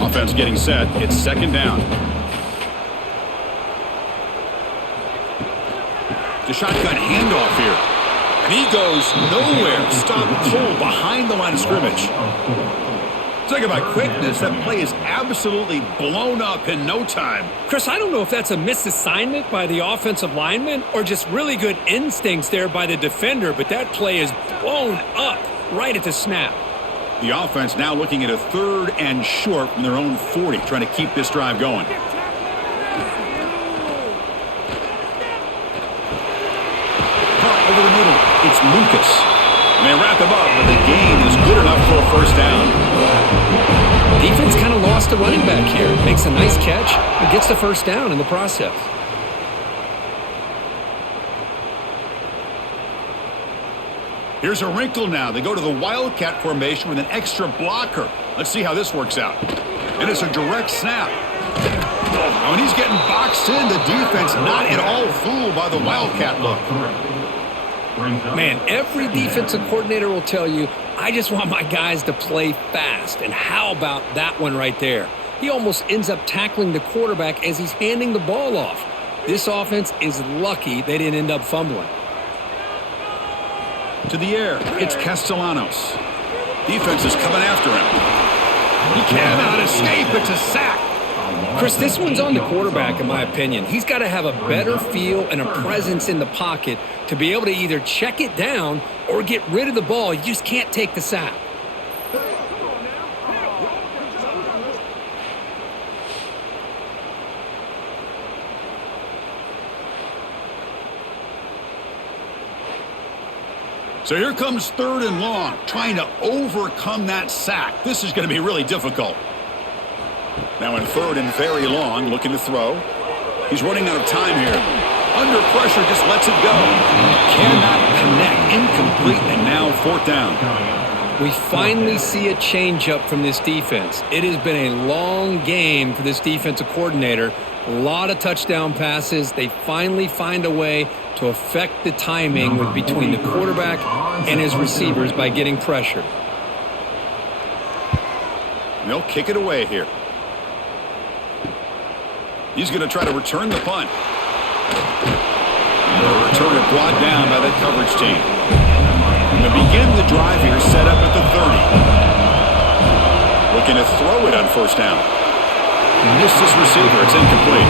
Offense getting set. It's second down. The shotgun handoff here. And he goes nowhere. Stop cold behind the line of scrimmage. Talk about quickness. That play is absolutely blown up in no time. Chris, I don't know if that's a misassignment by the offensive lineman or just really good instincts there by the defender, but that play is blown up right at the snap. The offense now looking at a 3rd and short from their own 40, trying to keep this drive going. Caught over the middle. It's Lucas. And they wrap him up, but the gain is good enough for a first down. Defense kind of lost a running back here. Makes a nice catch and gets the first down in the process. Here's a wrinkle now. They go to the Wildcat formation with an extra blocker. Let's see how this works out. And it's a direct snap. Now, when he's getting boxed in, the defense not at all fooled by the Wildcat look. Man, every defensive coordinator will tell you, I just want my guys to play fast. And how about that one right there? He almost ends up tackling the quarterback as he's handing the ball off. This offense is lucky they didn't end up fumbling. To the air, it's Castellanos. Defense is coming after him. He cannot escape. It's a sack. Chris, this one's on the quarterback, in my opinion. He's got to have a better feel and a presence in the pocket to be able to either check it down or get rid of the ball. You just can't take the sack. So here comes 3rd and long, trying to overcome that sack. This is going to be really difficult. Now in 3rd and very long, looking to throw. He's running out of time here. Under pressure, just lets it go. Cannot connect. Incomplete, and now 4th down. We finally see a changeup from this defense. It has been a long game for this defensive coordinator. A lot of touchdown passes. They finally find a way to affect the timing between the quarterback and his receivers by getting pressure. They'll kick it away here. He's going to try to return the punt. The return is brought down by that coverage team. And to begin the drive here, set up at the 30. Looking to throw it on 1st down. Missed his receiver. It's incomplete.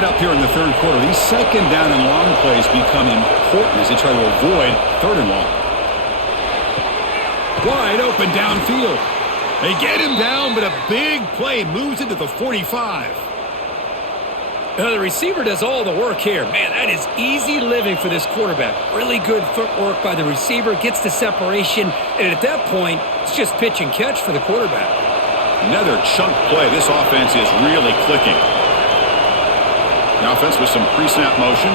Up here in the 3rd quarter, these 2nd down and long plays become important as they try to avoid 3rd and long. Wide open downfield. They get him down, but a big play moves it to the 45. The receiver does all the work here. Man, that is easy living for this quarterback. Really good footwork by the receiver, gets the separation, and at that point, it's just pitch and catch for the quarterback. Another chunk play. This offense is really clicking. The offense with some pre-snap motion.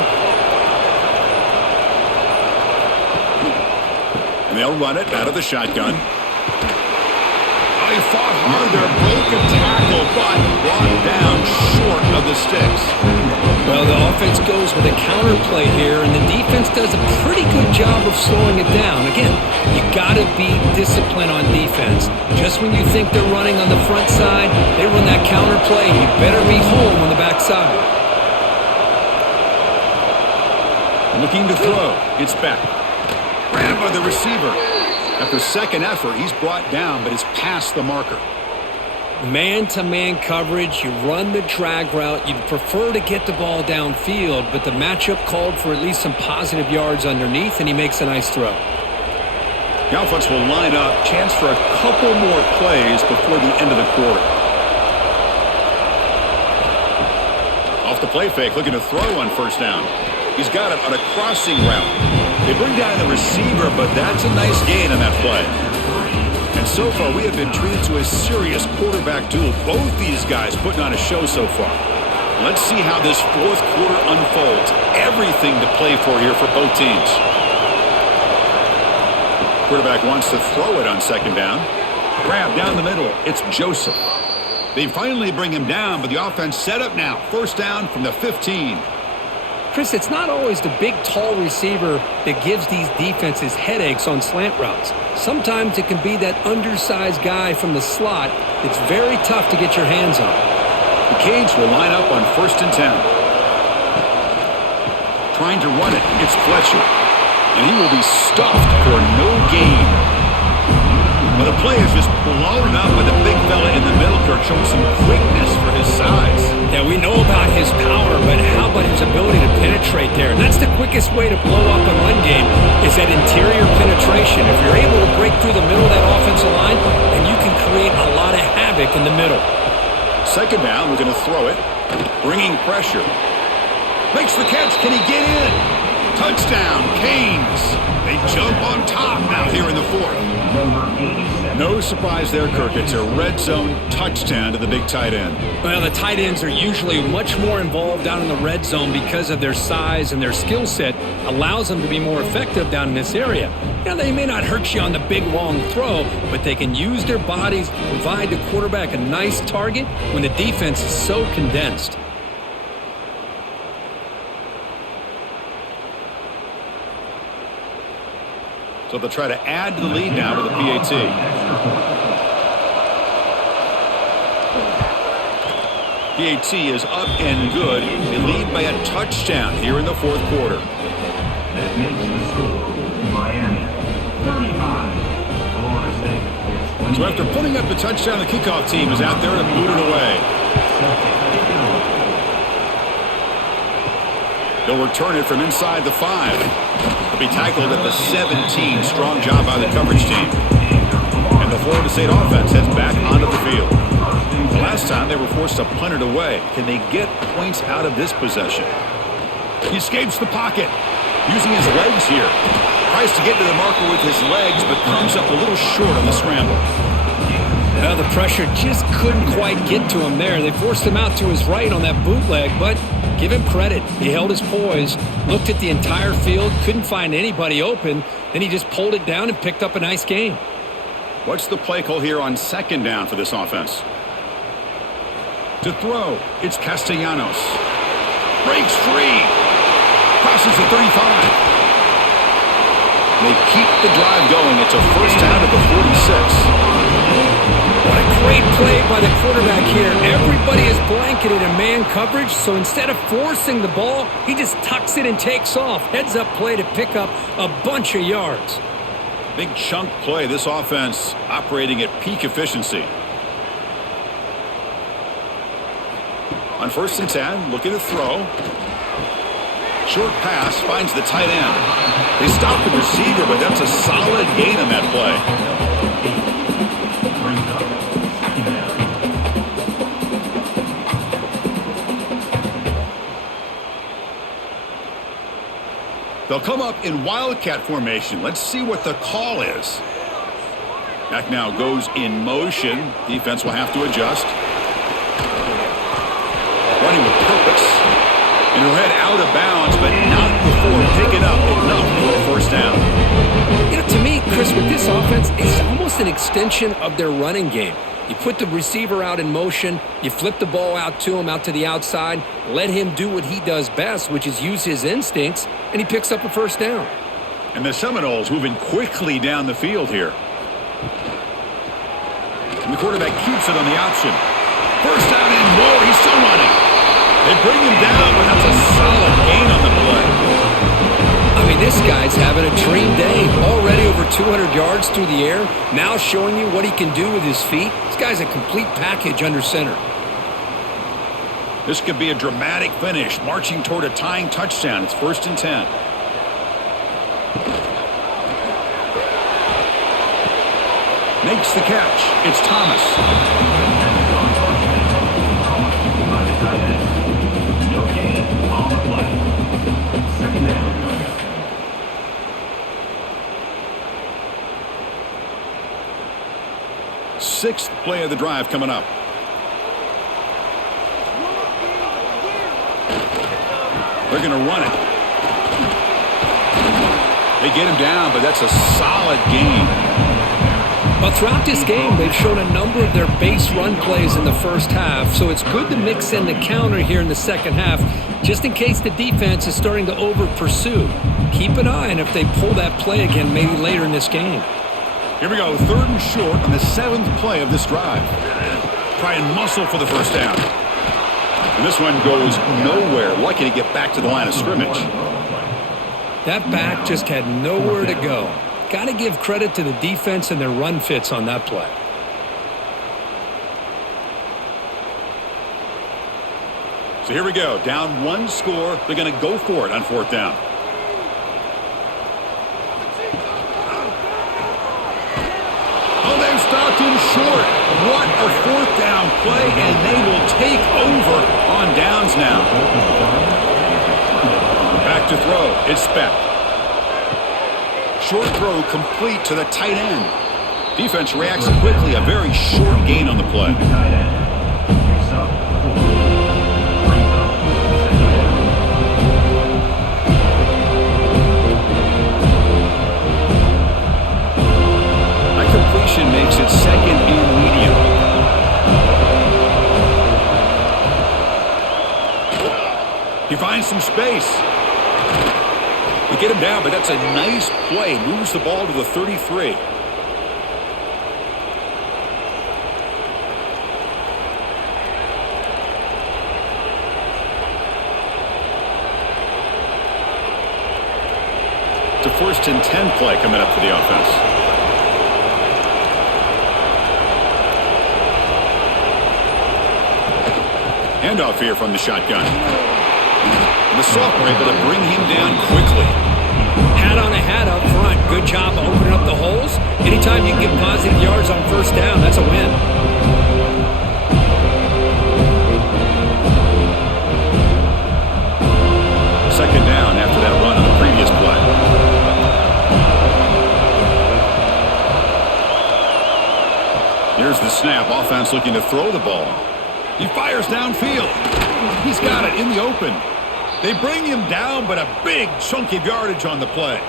And they'll run it out of the shotgun. Oh, he fought hard there. Broke a tackle, but brought down short of the sticks. Well, the offense goes with a counter play here, and the defense does a pretty good job of slowing it down. Again, you got to be disciplined on defense. Just when you think they're running on the front side, they run that counter play, and you better be home on the back side. Looking to throw. It's back. Grabbed by the receiver. After 2nd effort, he's brought down, but is past the marker. Man-to-man coverage, you run the drag route. You'd prefer to get the ball downfield, but the matchup called for at least some positive yards underneath, and he makes a nice throw. The offense will line up. Chance for a couple more plays before the end of the quarter. Off the play fake, looking to throw on 1st down. He's got it on a crossing route. They bring down the receiver, but that's a nice gain on that play. And so far, we have been treated to a serious quarterback duel. Both these guys putting on a show so far. Let's see how this 4th quarter unfolds. Everything to play for here for both teams. Quarterback wants to throw it on 2nd down. Grab down the middle. It's Joseph. They finally bring him down, but the offense set up now. 1st down from the 15. Chris, it's not always the big, tall receiver that gives these defenses headaches on slant routes. Sometimes it can be that undersized guy from the slot that's very tough to get your hands on. The Canes will line up on 1st and 10. Trying to run it. It's Fletcher. And he will be stuffed for no gain. But the play is just blown up by the big fella in the middle, Kirk, showing some quickness for his size. Yeah, we know about his power, but how about his ability to penetrate there? And that's the quickest way to blow up a run game is that interior penetration. If you're able to break through the middle of that offensive line, then you can create a lot of havoc in the middle. 2nd down, we're going to throw it. Bringing pressure. Makes the catch. Can he get in? Touchdown, Canes. They jump on top now here in the 4th. No surprise there, Kirk. It's a red zone touchdown to the big tight end. Well, the tight ends are usually much more involved down in the red zone because of their size, and their skill set allows them to be more effective down in this area. Now, they may not hurt you on the big, long throw, but they can use their bodies to provide the quarterback a nice target when the defense is so condensed. So they'll try to add to the lead now with a PAT. PAT is up and good. They lead by a touchdown here in the fourth quarter. That makes the score Miami 35, Florida State. So after putting up the touchdown, the kickoff team is out there to boot it away. They'll return it from inside the 5. They'll be tackled at the 17. Strong job by the coverage team. And the Florida State offense heads back onto the field. The last time they were forced to punt it away. Can they get points out of this possession? He escapes the pocket, using his legs here. Tries to get to the marker with his legs, but comes up a little short on the scramble. Well, the pressure just couldn't quite get to him there. They forced him out to his right on that bootleg, but give him credit. He held his poise, looked at the entire field, couldn't find anybody open, then he just pulled it down and picked up a nice gain. What's the play call here on second down for this offense? To throw, it's Castellanos. Breaks free. Crosses the 35. They keep the drive going. It's a first down at the 46. What a great play by the quarterback here. Everybody is blanketed in man coverage, so instead of forcing the ball, he just tucks it and takes off. Heads up play to pick up a bunch of yards. Big chunk play. This offense operating at peak efficiency. On first and 10, looking to throw. Short pass finds the tight end. They stop the receiver, but that's a solid gain on that play. They'll come up in wildcat formation. Let's see what the call is. Back now goes in motion. Defense will have to adjust. Running with purpose. And he'll head out of bounds, but not before picking up enough for a first down. You know, to me, Chris, with this offense, it's almost an extension of their running game. You put the receiver out in motion, you flip the ball out to him, out to the outside, let him do what he does best, which is use his instincts, and he picks up a first down. And the Seminoles moving quickly down the field here. And the quarterback keeps it on the option. First down and more, he's still running. They bring him down, but that's a solid gain on the play. I mean, this guy's having a dream day. Already over 200 yards through the air. Now showing you what he can do with his feet. This guy's a complete package under center. This could be a dramatic finish, marching toward a tying touchdown. It's first and 10. Makes the catch. It's Thomas. Sixth play of the drive coming up. They're going to run it. They get him down, but that's a solid gain. But throughout this game, they've shown a number of their base run plays in the first half, so it's good to mix in the counter here in the second half, just in case the defense is starting to over-pursue. Keep an eye on if they pull that play again maybe later in this game. Here we go, third and short on the seventh play of this drive. Try and muscle for the first down. And this one goes nowhere. Lucky to get back to the line of scrimmage. That back just had nowhere to go. Got to give credit to the defense and their run fits on that play. So here we go, down one score. They're going to go for it on fourth down. Oh, they've stopped him short. What a fourth down play, and they will take over on downs now. Back to throw. It's Speck. Short throw complete to the tight end. Defense reacts quickly. A very short gain on the play. That completion makes it second and medium. He finds some space. You get him down, but that's a nice play. Moves the ball to the 33. It's a 1st and 10 play coming up for the offense. Handoff here from the shotgun. And the sophomore able to bring him down quickly. Hat on a hat up front. Good job opening up the holes. Anytime you can get positive yards on 1st down, that's a win. Second down after that run on the previous play. Here's the snap. Offense looking to throw the ball. He fires downfield. He's got it in the open. They bring him down, but a big chunk of yardage on the play.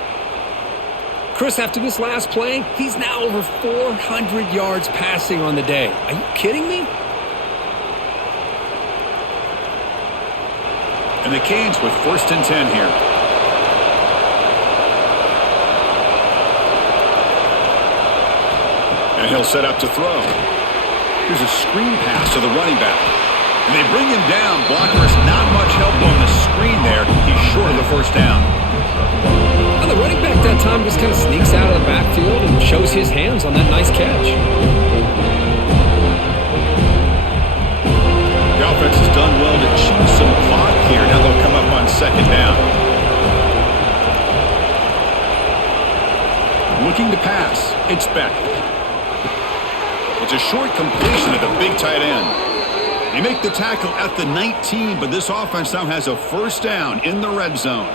Chris, after this last play, he's now over 400 yards passing on the day. Are you kidding me? And the Canes with 1st and 10 here. And he'll set up to throw. Here's a screen pass to the running back. And they bring him down. Blockers not much help on the screen there. He's short of the 1st down. Well, the running back that time just kind of sneaks out of the backfield and shows his hands on that nice catch. The offense has done well to chew some clock here. Now they'll come up on 2nd down. Looking to pass. It's Beck. It's a short completion at the big tight end. They make the tackle at the 19, but this offense now has a 1st down in the red zone.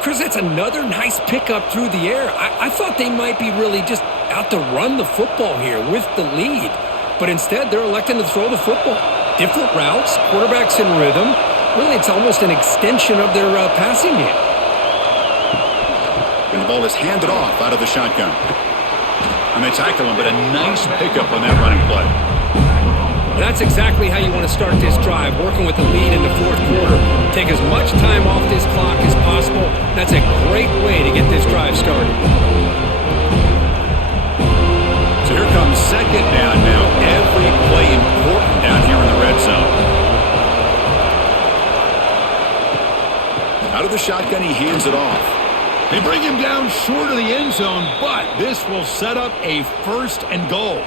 Chris, that's another nice pickup through the air. I thought they might be really just out to run the football here with the lead. But instead, they're electing to throw the football. Different routes, quarterbacks in rhythm. Really, it's almost an extension of their passing game. And the ball is handed off out of the shotgun. And they tackle him, but a nice pickup on that running play. That's exactly how you want to start this drive, working with the lead in the 4th quarter. Take as much time off this clock as possible. That's a great way to get this drive started. So here comes 2nd down now. Every play important down here in the red zone. Out of the shotgun, he hands it off. They bring him down short of the end zone, but this will set up a 1st and goal.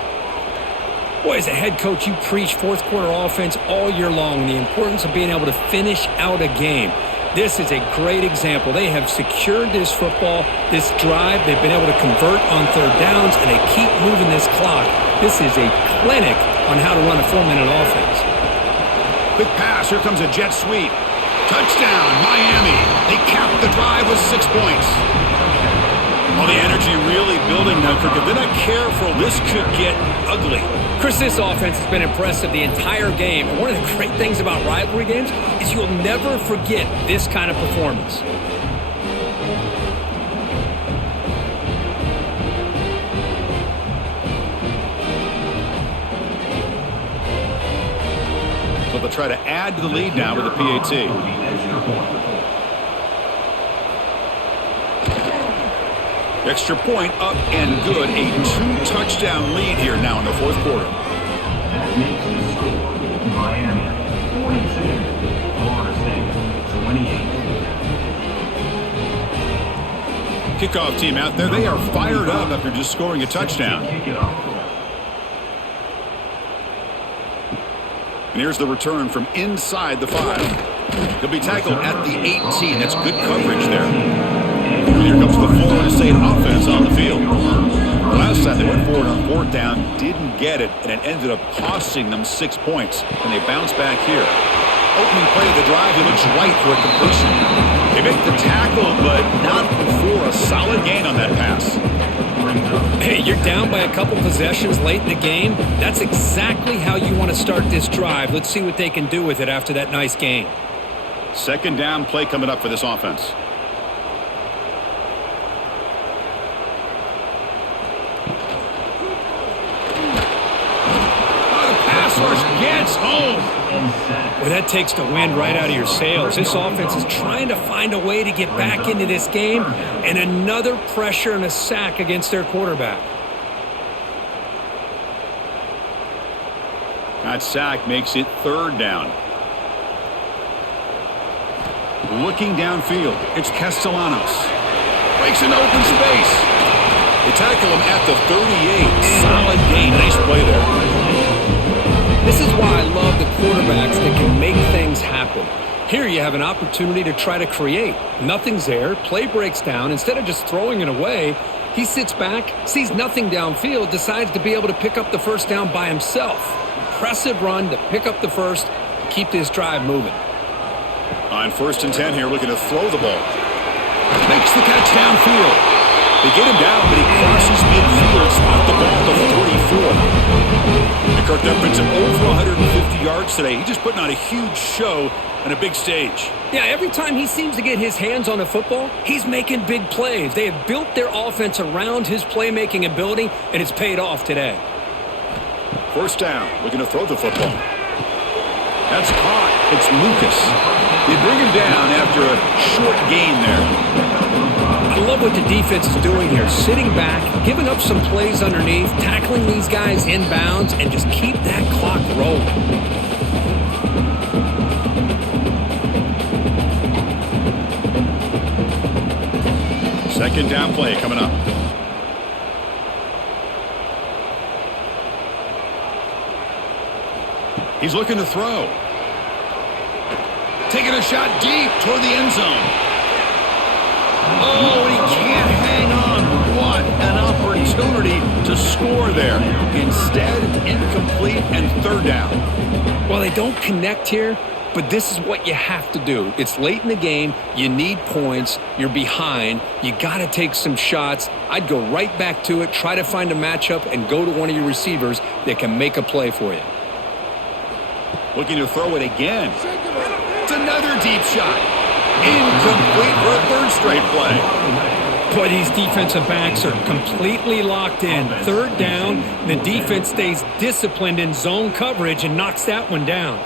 Boy, as a head coach, you preach 4th quarter offense all year long, the importance of being able to finish out a game. This is a great example. They have secured this football, this drive. They've been able to convert on 3rd downs, and they keep moving this clock. This is a clinic on how to run a 4-minute offense. Quick pass. Here comes a jet sweep. Touchdown, Miami. They cap the drive with 6 points. Well, the energy really building now, Kirk. If they're not careful, this could get ugly. Chris, this offense has been impressive the entire game. And one of the great things about rivalry games is you'll never forget this kind of performance. So they'll try to add to the lead now with the PAT. Extra point up and good. A 2-touchdown lead here now in the 4th quarter. That makes the score Miami 42, Florida State 28. Kickoff team out there. They are fired up after just scoring a touchdown. Kick it off. And here's the return from inside the 5. He'll be tackled at the 18. That's good coverage there. And here comes the Florida State offense on the field. Last time they went forward on 4th down, didn't get it, and it ended up costing them 6 points. And they bounce back here. Opening play of the drive, he looks right for a completion. They make the tackle, but not before a solid gain on that pass. Hey, you're down by a couple possessions late in the game. That's exactly how you want to start this drive. Let's see what they can do with it after that nice gain. 2nd down play coming up for this offense. Gets home. Well, that takes the wind right out of your sails. This offense is trying to find a way to get back into this game, and another pressure and a sack against their quarterback. That sack makes it 3rd down. Looking downfield, it's Castellanos. Breaks into open space. They tackle him at the 38. Solid gain. Nice play there. This is why I love the quarterbacks that can make things happen. Here you have an opportunity to try to create. Nothing's there. Play breaks down. Instead of just throwing it away, he sits back, sees nothing downfield, decides to be able to pick up the first down by himself. Impressive run to pick up the first, keep this drive moving. On 1st and 10 here, looking to throw the ball. Makes the catch downfield. They get him down, but he crosses midfield, spot the ball at the 44. And Kirk, that puts him over 150 yards today. He's just putting on a huge show on a big stage. Yeah, every time he seems to get his hands on the football, he's making big plays. They have built their offense around his playmaking ability, and it's paid off today. 1st down, looking to throw the football. That's caught. It's Lucas. They bring him down after a short gain there. I love what the defense is doing here. Sitting back, giving up some plays underneath, tackling these guys inbounds, and just keep that clock rolling. Second down play coming up. He's looking to throw. Taking a shot deep toward the end zone. Oh, and he can't hang on. What an opportunity to score there. Instead, incomplete and 3rd down. Well, they don't connect here, but this is what you have to do. It's late in the game. You need points. You're behind. You got to take some shots. I'd go right back to it, try to find a matchup, and go to one of your receivers that can make a play for you. Looking to throw it again. It's another deep shot. Incomplete for a 3rd straight play. Boy, these defensive backs are completely locked in. 3rd down, the defense stays disciplined in zone coverage and knocks that one down.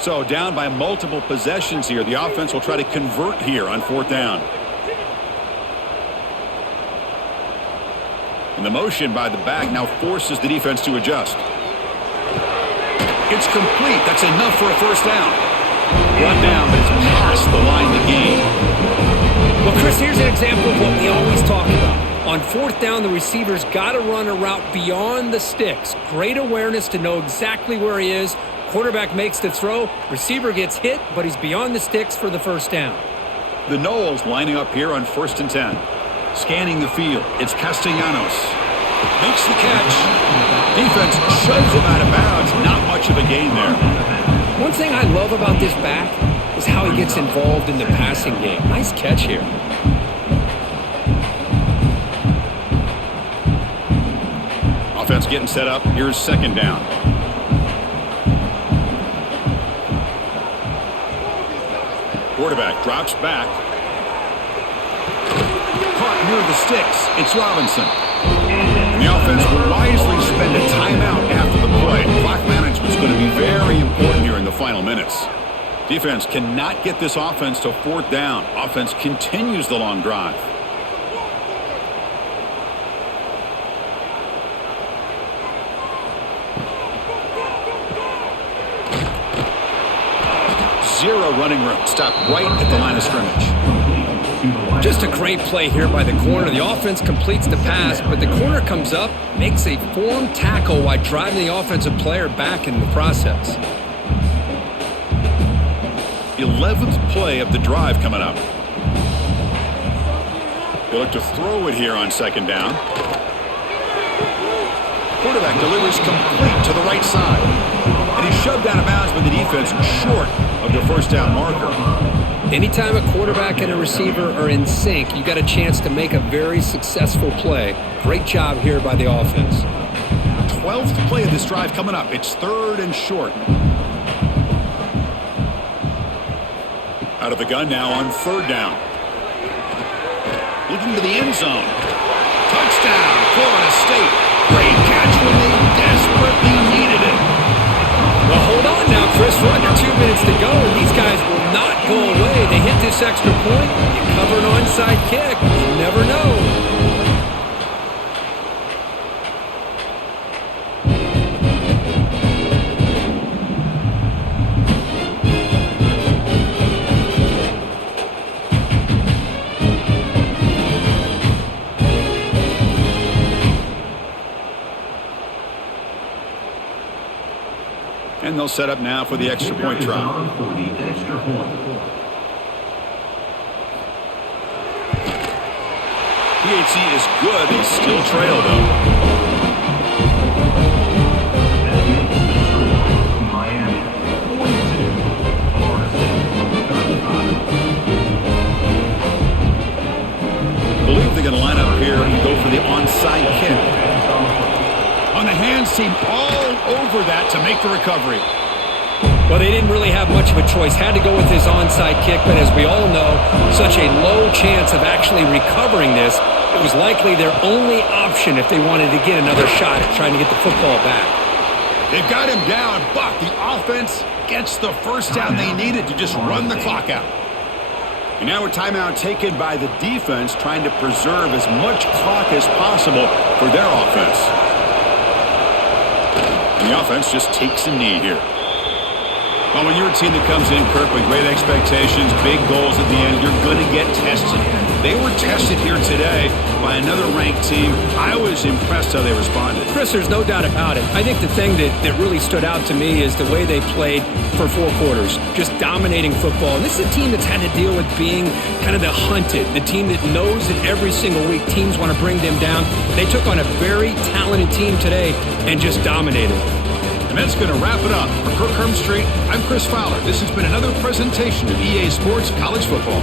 So down by multiple possessions here. The offense will try to convert here on 4th down. And the motion by the back now forces the defense to adjust. It's complete. That's enough for a 1st down. Run down, but it's past the line to gain. Well, Chris, here's an example of what we always talk about. On 4th down, the receiver's got to run a route beyond the sticks. Great awareness to know exactly where he is. Quarterback makes the throw. Receiver gets hit, but he's beyond the sticks for the 1st down. The Noles lining up here on 1st and 10. Scanning the field. It's Castellanos. Makes the catch. Defense shoves him out of bounds. Not much of a gain there. One thing I love about this back is how he gets involved in the passing game. Nice catch here. Offense getting set up. Here's 2nd down. Quarterback drops back. Caught near the sticks. It's Robinson. And the offense will wisely spend a timeout after the play. Clock management is going to be very important here in the final minutes. Defense cannot get this offense to 4th down. Offense continues the long drive. Zero running room. Stop right at the line of scrimmage. Just a great play here by the corner. The offense completes the pass, but the corner comes up, makes a form tackle while driving the offensive player back in the process. 11th play of the drive coming up. They look to throw it here on 2nd down. Quarterback delivers complete to the right side. And he's shoved out of bounds by the defense short of the 1st down marker. Anytime a quarterback and a receiver are in sync, you got a chance to make a very successful play. Great job here by the offense. 12th play of this drive coming up. It's 3rd and short. Out of the gun now on 3rd down. Looking to the end zone. Touchdown, Florida State. Great catch when they desperately needed it. Well, hold on now, Chris. We're under 2 minutes to go, and these guys will not go away. They hit this extra point. You cover an onside kick. You never know. And they'll set up now for the extra point try. For the extra point. PHC is good. They still trail, though. That makes the score Miami 42, Florida State 35. I believe they're going to line up here and go for the onside kick. On the hands team all over that to make the recovery. Well, they didn't really have much of a choice. Had to go with his onside kick, but as we all know, such a low chance of actually recovering this. It was likely their only option if they wanted to get another shot at trying to get the football back. They've got him down, but the offense gets the first down they needed to just run the clock out. And now a timeout taken by the defense, trying to preserve as much clock as possible for their offense. And the offense just takes a knee here. Well, when you're a team that comes in, Kirk, with great expectations, big goals at the end, you're going to get tested. They were tested here today by another ranked team. I was impressed how they responded. Chris, there's no doubt about it. I think the thing that really stood out to me is the way they played for 4 quarters, just dominating football. And this is a team that's had to deal with being kind of the hunted, the team that knows that every single week teams want to bring them down. They took on a very talented team today and just dominated. And that's going to wrap it up. For Kirk Hermstreet, I'm Chris Fowler. This has been another presentation of EA Sports College Football.